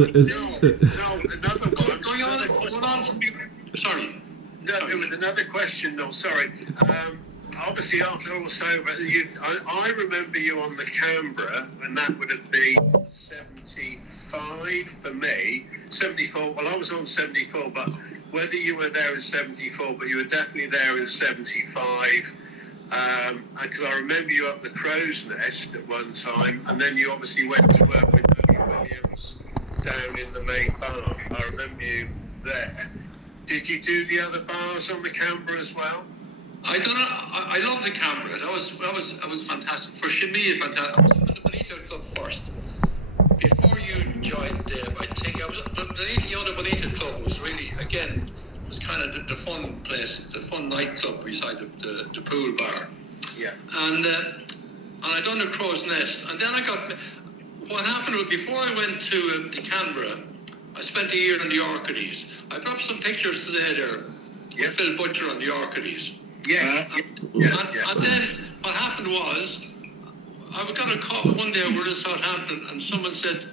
Going on from you. Sorry. No, there was another question. No, sorry. Obviously, after Arsova, I remember you on the Canberra, and that would have been 75 for me. 74. Well, I was on 74, but whether you were there in 74, but you were definitely there in 75. Because I remember you up the Crow's Nest at one time, and then you obviously went to work with Tony Williams down in the main bar. I remember you there. Did you do the other bars on the Canberra as well? I don't know. I love the Canberra. That was fantastic. For Shimmy, fantastic. I was in the Bonito Club first. Before you joined, I think I was. The Bonito Club was really, again, was kind of the fun place, the fun nightclub beside the pool bar. Yeah. And I done the Crow's Nest, and then what happened was before I went to the Canberra, I spent a year in the Orchides. I brought some pictures today there with Phil Butcher on the Orchides. Yes. And then what happened was, I got a call one day. We're in Southampton, and someone said,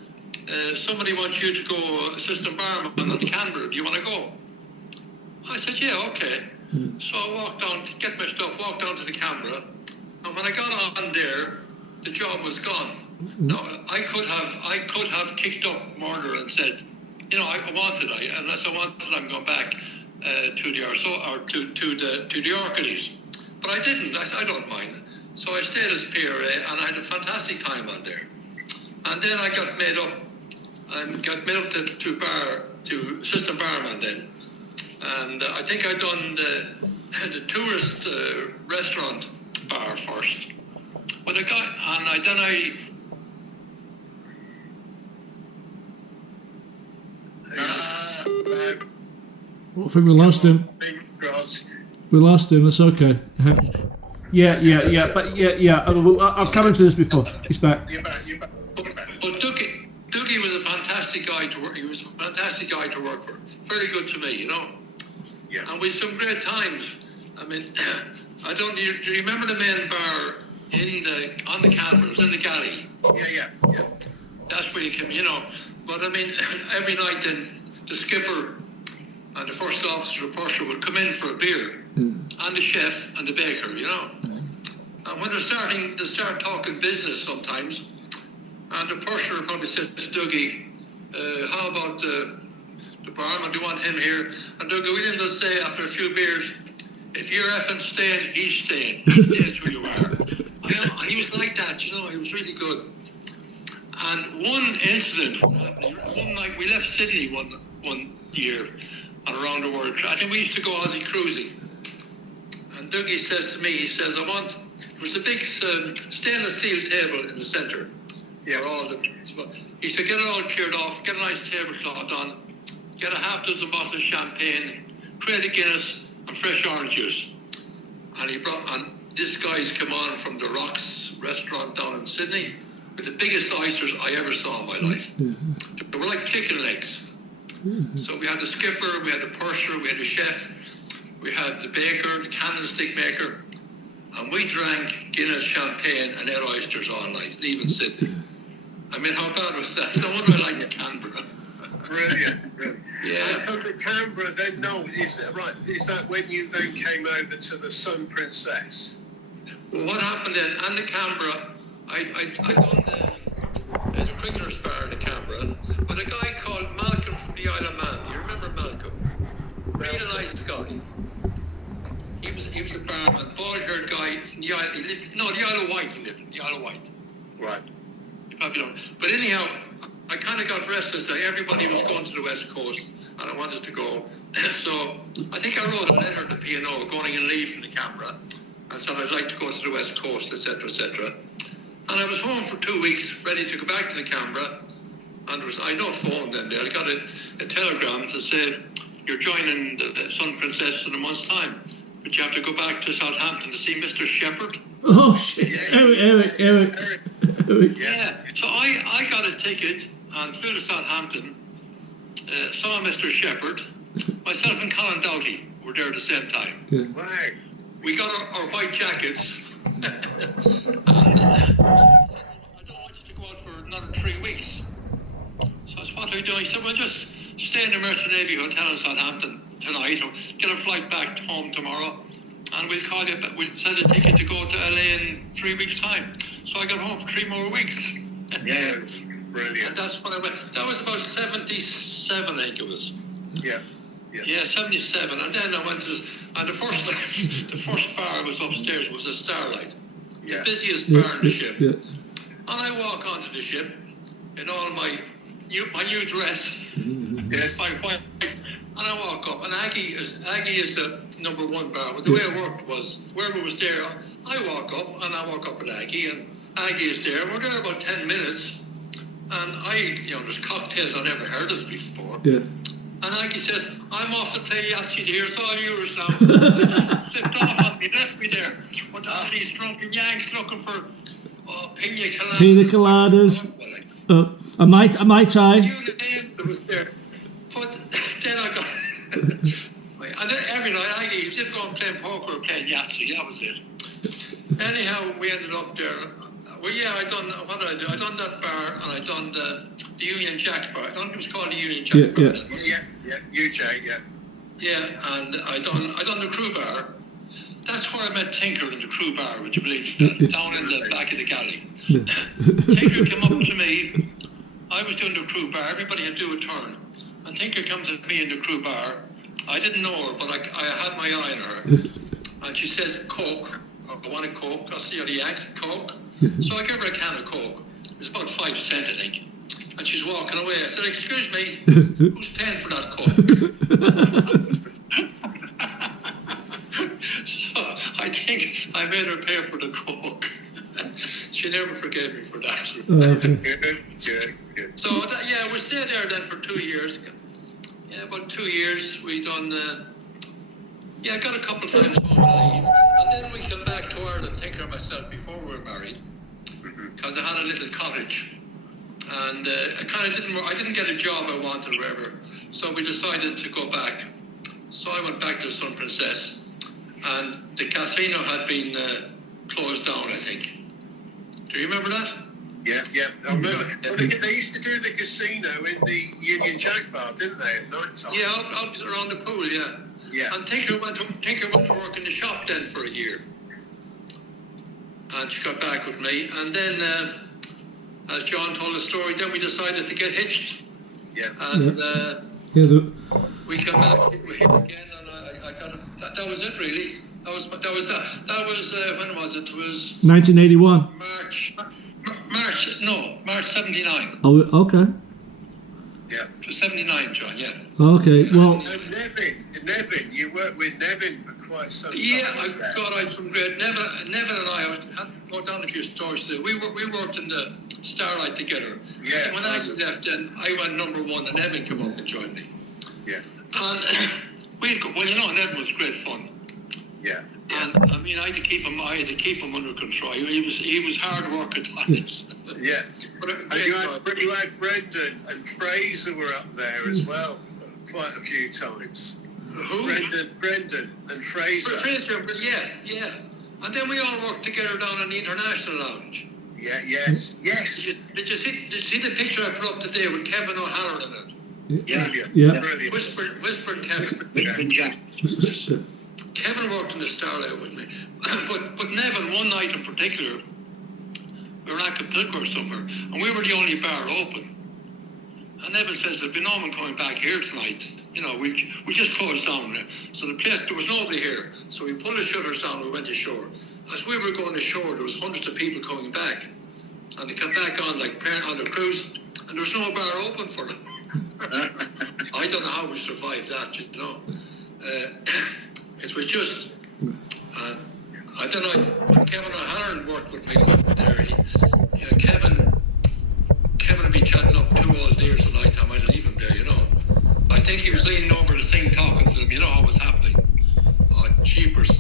"Somebody wants you to go assistant barman on the Canberra. Do you want to go?" I said, "Yeah, okay." So I walked down to get my stuff, walked down to the Canberra, and when I got on there, the job was gone. Now I could have kicked up murder and said, you know, unless I wanted, I'm going back to the Orchids. But I didn't. I said, I don't mind. So I stayed as PRA, and I had a fantastic time on there. And then I got made up to assistant barman then. And I think I'd done the tourist restaurant bar first. But I got, and I think we lost him. We lost him. It's okay. Yeah. But yeah. I've come into this before. He's back. You're back. But Dougie was a fantastic guy to work. He was a fantastic guy to work for. Very good to me, you know. Yeah. And we had some great times. I mean, do you remember the main bar on the Canberra? It was in the galley. Yeah. That's where you came, you know. But I mean, every night then the skipper and the first officer, the purser, would come in for a beer, and the chef and the baker, you know. And when they start talking business sometimes, and the purser would probably said to Dougie, how about the barman, do you want him here? And Dougie William will say after a few beers, if you're effing staying, he's staying. He stays where you are. And he was like that, you know, he was really good. And one incident happened, one night we left Sydney one year and around the world. I think we used to go Aussie cruising. And Dougie says to me, he says, there was a big stainless steel table in the centre. Yeah. He said, get it all cleared off, get a nice tablecloth on, get a half dozen bottles of champagne, crate of Guinness and fresh orange juice. And this guy's come on from the Rocks restaurant down in Sydney with the biggest oysters I ever saw in my life. They were like chicken legs. So we had the skipper, we had the purser, we had the chef, we had the baker, the candlestick maker, and we drank Guinness, champagne and ate oysters all night, leaving Sydney. I mean, how bad was that? No wonder I like the Canberra. Brilliant. Yeah. And from the Canberra, then, no, is that when you then came over to the Sun Princess? Well, what happened then, and the Canberra, I done the cricketer's bar in the Canberra, but a guy called Malcolm from the Isle of Man. You remember Malcolm? Really nice guy. He was a barman, bald-haired guy from the Isle. The Isle of Wight. He lived in the Isle of Wight. Right. You probably don't. But anyhow, I kind of got restless. Everybody was going to the West Coast, and I wanted to go. So I think I wrote a letter to P&O going and leave from the Canberra. I said I'd like to go to the West Coast, etc., etc. And I was home for 2 weeks, ready to go back to the Canberra. And I no phone then there. I got a telegram to say, you're joining the Sun Princess in a month's time, but you have to go back to Southampton to see Mr. Shepherd. Oh, shit. Eric. Yeah. So I got a ticket and flew to Southampton, saw Mr. Shepherd. Myself and Colin Doughty were there at the same time. Yeah. Right. We got our white jackets. And I don't want you to go out for another 3 weeks. So I said, what are you doing? He said, well, just stay in the Merchant Navy Hotel in Southampton tonight, or get a flight back home tomorrow, and we'll call you, we'll send a ticket to go to LA in 3 weeks' time. So I got home for 3 more weeks. Yeah, brilliant. And that's when I went. That was about 77, I think it was. Yeah. Yeah, 77. And then I went to, and the first bar was upstairs, was a Starlight. The busiest bar in the ship. Yeah. And I walk onto the ship in all my new dress. Yes. My white. And I walk up, and Aggie is the number one bar. But the way it worked was, whoever was there, I walk up with Aggie, and Aggie is there. We're there about 10 minutes, and there's cocktails I never heard of before. Yeah. And Aggie says, I'm off to play Yahtzee here, it's all yours now. Slipped off on me, left me there. But all these drunken Yanks looking for pina coladas. Pina coladas. A Mai Tai. It was there. But then I got... and then every night, Aggie was either going playing poker or playing Yahtzee, that was it. Anyhow, we ended up there. Well, yeah, what did I do? I done that bar, and I done the Union Jack bar. I think it was called the Union Jack bar. Yeah, UJ, yeah. Yeah, and I done the crew bar. That's where I met Tinker in the crew bar, would you believe that? Down in the back of the galley. Tinker came up to me. I was doing the crew bar. Everybody had to do a turn. And and Tinker comes to me in the crew bar. I didn't know her, but I had my eye on her. And she says, Coke. I want a Coke. I see her, the Yanks, Coke. So I give her a can of Coke. It was about 5 cents, I think. And she's walking away. I said, excuse me, who's paying for that Coke? So I think I made her pay for the Coke. She never forgave me for that. Good. So, yeah, we stayed there then for 2 years. Yeah, about 2 years. We done, I got a couple of times home to leave. And then we came back to Ireland, Tinker and myself, before we were married. Because I had a little cottage. And I didn't get a job I wanted or whatever. So we decided to go back. So I went back to Sun Princess. And the casino had been closed down, I think. Do you remember that? Yeah. I remember. Well, they used to do the casino in the Union Jack Bar, didn't they, at night time? Yeah, out around the pool, yeah. And Tinker went to work in the shop then for a year. And she got back with me. And then, as John told the story, then we decided to get hitched. Yeah. And we came back again, and I got it. That was it, really. That was when was it? It was 1981. March 79. Oh, okay. Yeah, it was 79, John. Yeah. Okay. Well. Nevin, you worked with Nevin for quite some time. Yeah, I some great. Nevin and I wrote down a few stories today. We worked in the Starlight together. Yeah. When I left, then I went #1, and Nevin came up and joined me. Yeah. And Nevin was great fun. Yeah. And I mean, I had to keep him under control. He was hard work at times. Yeah. And you had Brendan and Fraser were up there as well, quite a few times. Who? Brendan and Fraser. Fraser, yeah. And then we all worked together down in the International Lounge. Yeah. Yes. Did you see the picture I put up today with Kevin O'Halloran in it? Yeah. Brilliant. Whispered Kevin. Kevin worked in the Starlight with me. But Nevin, one night in particular, we were at Capilco somewhere, and we were the only bar open. And Nevin says, there'll be no one coming back here tonight. You know, we just closed down there. So the place, there was nobody here. So we pulled the shutters down, we went ashore. As we were going ashore, there was hundreds of people coming back. And they came back on the cruise, and there was no bar open for them. I don't know how we survived that, you know. It was just, I don't know, when Kevin O'Halloran worked with me there, Kevin would be chatting up 2 old dears at night time. I'd leave him there, you know. I think he was leaning over the thing talking to them, you know what was happening. Oh, jeepers.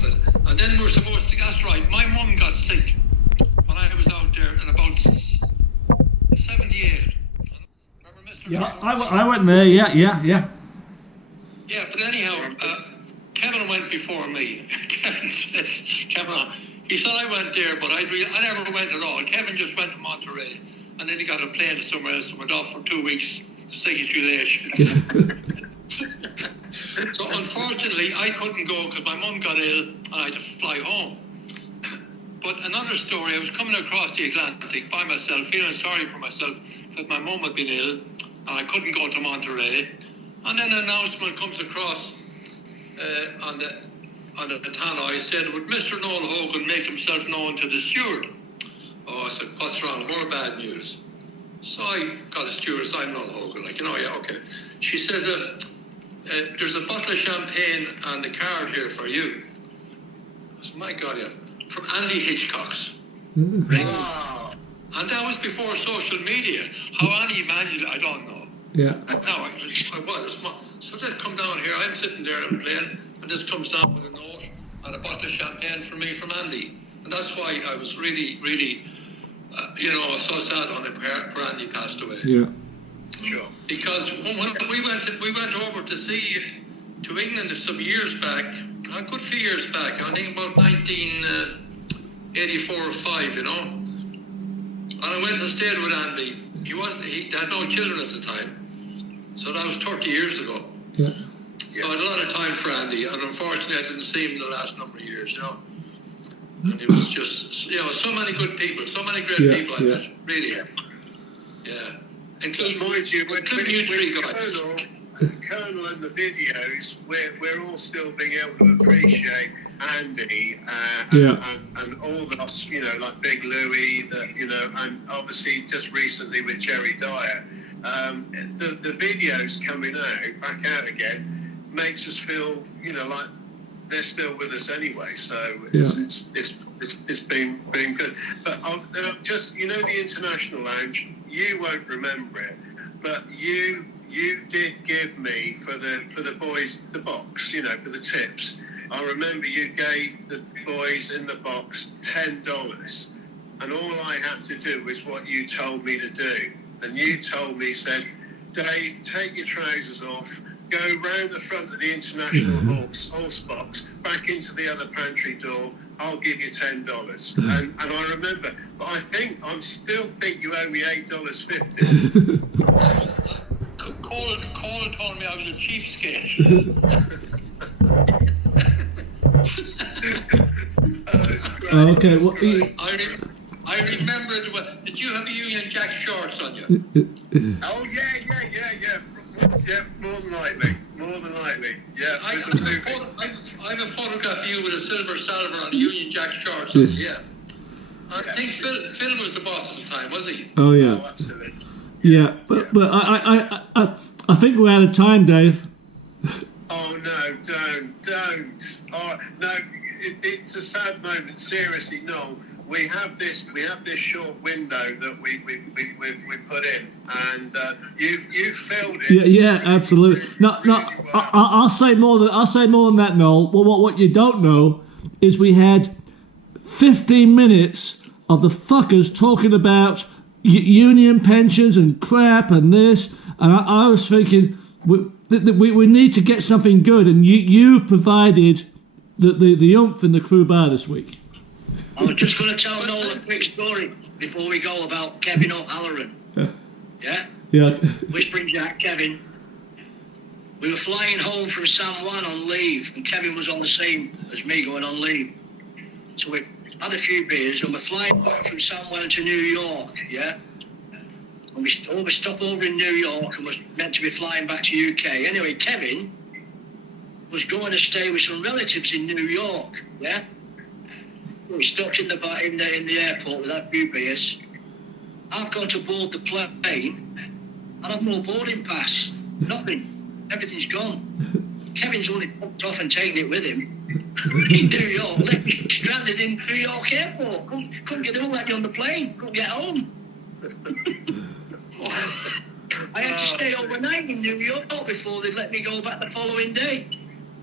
And then we were supposed to, that's right, my mum got sick when I was out there in about 78. Remember Mr. Yeah, I went there, yeah. Yeah, but anyhow, Kevin went before me. He said I went there, but I never went at all. Kevin just went to Monterey, and then he got a plane to somewhere else and went off for 2 weeks to take his relations. So unfortunately, I couldn't go because my mum got ill, and I had to fly home. But another story, I was coming across the Atlantic by myself, feeling sorry for myself because my mum had been ill, and I couldn't go to Monterey. And then an announcement comes across on the tannoy. I said, would Mr. Noel Hogan make himself known to the steward? Oh, I said, what's wrong? More bad news. So I got a stewardess, I'm Noel Hogan, yeah, okay. She says, there's a bottle of champagne and a card here for you. I said, my God, yeah. From Andy Hitchcock's. Wow. And that was before social media. How Andy managed it, I don't know. Yeah. Now, so they come down here, I'm sitting there and playing, and this comes down with a note and a bottle of champagne for me from Andy. And that's why I was really, really, so sad when Andy passed away. Yeah. Sure. Because when we went over to England some years back, a good few years back, I think about 1984 or 5, you know. And I went and stayed with Andy. He had no children at the time. So that was 30 years ago. Yeah. So I had a lot of time for Andy, and unfortunately I didn't see him the last number of years, you know. And it was just, so many good people, so many great people I met, really. Yeah. Including you three guys. Colonel and the videos, we're all still being able to appreciate Andy and all those, you know, like Big Louie, and obviously just recently with Jerry Dyer. The videos coming back out again, makes us feel, you know, like they're still with us anyway. So it's been good. But just, you know, the International Lounge, you won't remember it, but you did give me for the boys the box, you know, for the tips. I remember you gave the boys in the box $10, and all I had to do was what you told me to do. And you told me, said, Dave, take your trousers off, go round the front of the International horse box, back into the other pantry door, I'll give you $10. And I remember, but I still think you owe me $8.50. Cole told me I was a cheapskate. Okay. Well, I remember it well. Did you have the Union Jack shorts on you? Oh yeah. More than likely. Yeah. I have a photograph of you with a silver salver on the Union Jack shorts. Yeah. I think Phil was the boss at the time, was he? Oh yeah. Oh, absolutely. Yeah, but I think we're out of time, Dave. Oh no, don't. Oh no, it's a sad moment. Seriously, no. We have this short window that we put in, and you filled it. Yeah, absolutely. No, I'll say more than that, Noel. What you don't know is we had 15 minutes of the fuckers talking about union pensions and crap and this, and I was thinking we need to get something good, and you've provided the oomph in the crew bar this week. I was just going to tell Noel a quick story before we go about Kevin O'Halloran. Yeah? Whispering Jack, Kevin. We were flying home from San Juan on leave, and Kevin was on the same as me going on leave. So we had a few beers, and we're flying back from San Juan to New York, yeah? And we stop over in New York, and we're meant to be flying back to UK. Anyway, Kevin was going to stay with some relatives in New York, yeah? We stopped in the airport with a few beers. I've gone to board the plane, and I've no boarding pass. Nothing. Everything's gone. Kevin's only popped off and taken it with him. In New York, left me stranded in New York airport. Couldn't get let me on the plane. Couldn't get home. I had to stay overnight in New York before they let me go back the following day.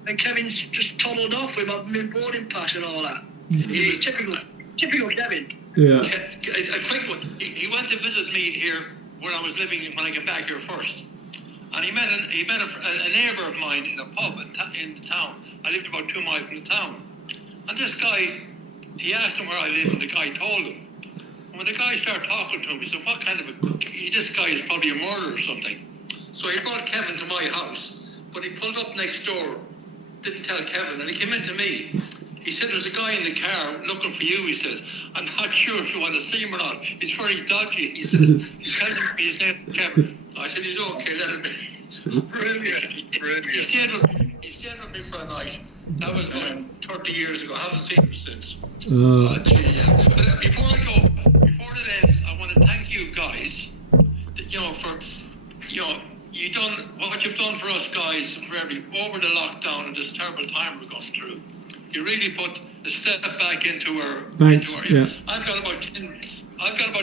And Kevin's just toddled off with my boarding pass and all that. Yeah, typical Kevin. Yeah. A quick one. He went to visit me here where I was living when I came back here first, and he met a neighbour of mine in a pub in the town. I lived about 2 miles from the town, and this guy, he asked him where I lived, and the guy told him. And when the guy started talking to him, he said, "What kind of this guy is probably a murderer or something." So he brought Kevin to my house, but he pulled up next door, didn't tell Kevin, and he came in to me. He said, "There's a guy in the car looking for you," he says. "I'm not sure if you want to see him or not. He's very dodgy," he says. He tells me his name is Kevin. I said, "He's okay, let him be." Brilliant. He stayed with me for a night. That was about 30 years ago. I haven't seen him since. But before it ends, I want to thank you guys, for, you done what you've done for us guys over the lockdown and this terrible time we're going through. You really put a step back into our. Thanks. Yeah. I've got about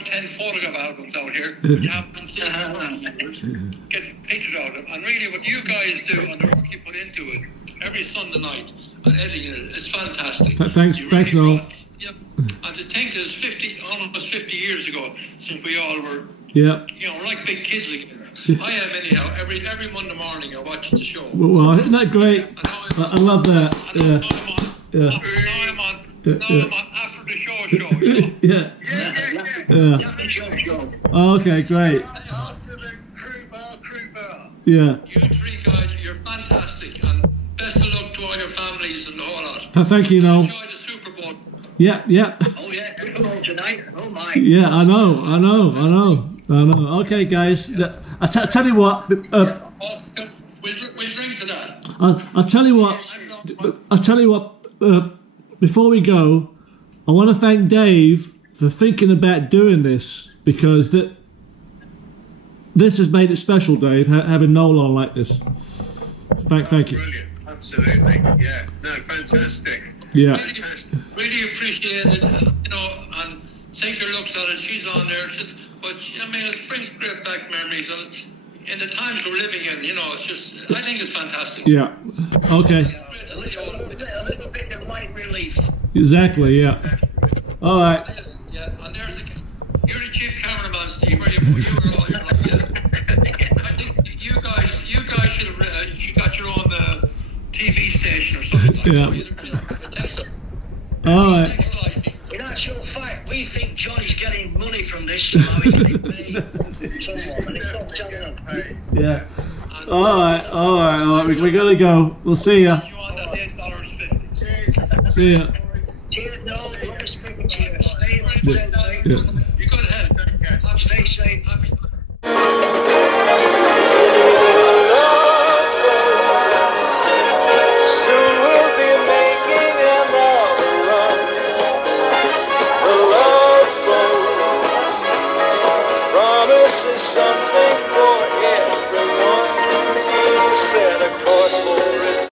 10 photograph albums out here. You haven't seen them for years. Getting pictures out of them, and really, what you guys do and the work you put into it every Sunday night and editing it is fantastic. Thanks, Noel. And to think it's almost 50 years ago since we all were. Yeah. We're like big kids again. I am anyhow. Every Monday morning I watch the show. Well, isn't that great? I love that. Yeah. Now I'm on after the show. Yeah. Okay, great. Yeah. You three guys, you're fantastic, and best of luck to all your families and the whole lot. Thank you, Noel. Enjoy the Super Bowl. Yeah. Oh yeah, Super Bowl tonight. Oh my. Yeah, I know. Okay, guys. I tell you what. We'll I'll tell you what. Before we go, I want to thank Dave for thinking about doing this, because this has made it special, Dave, having Noel on like this. Thank you. Brilliant, absolutely. Yeah, no, fantastic. Yeah. Really appreciate it, you know, and take your looks at it. She's on there, but I mean, it brings great back memories, and in the times we're living in, you know, it's just, I think it's fantastic. Yeah. Okay. A little bit of light relief. Exactly. Yeah. All right. Yeah, and you're the chief cameraman, Steve. You were all your life. Yeah. I think you guys should have got your own TV station or something like Yeah. that. All right. In actual fact, we think Johnny's getting money from this, so he can pay someone, and it's not telling him. Yeah. All right. We gotta go. We'll see ya. See ya. Cheers, no, nice speaking to you. Stay Yeah. You go ahead. Stay safe.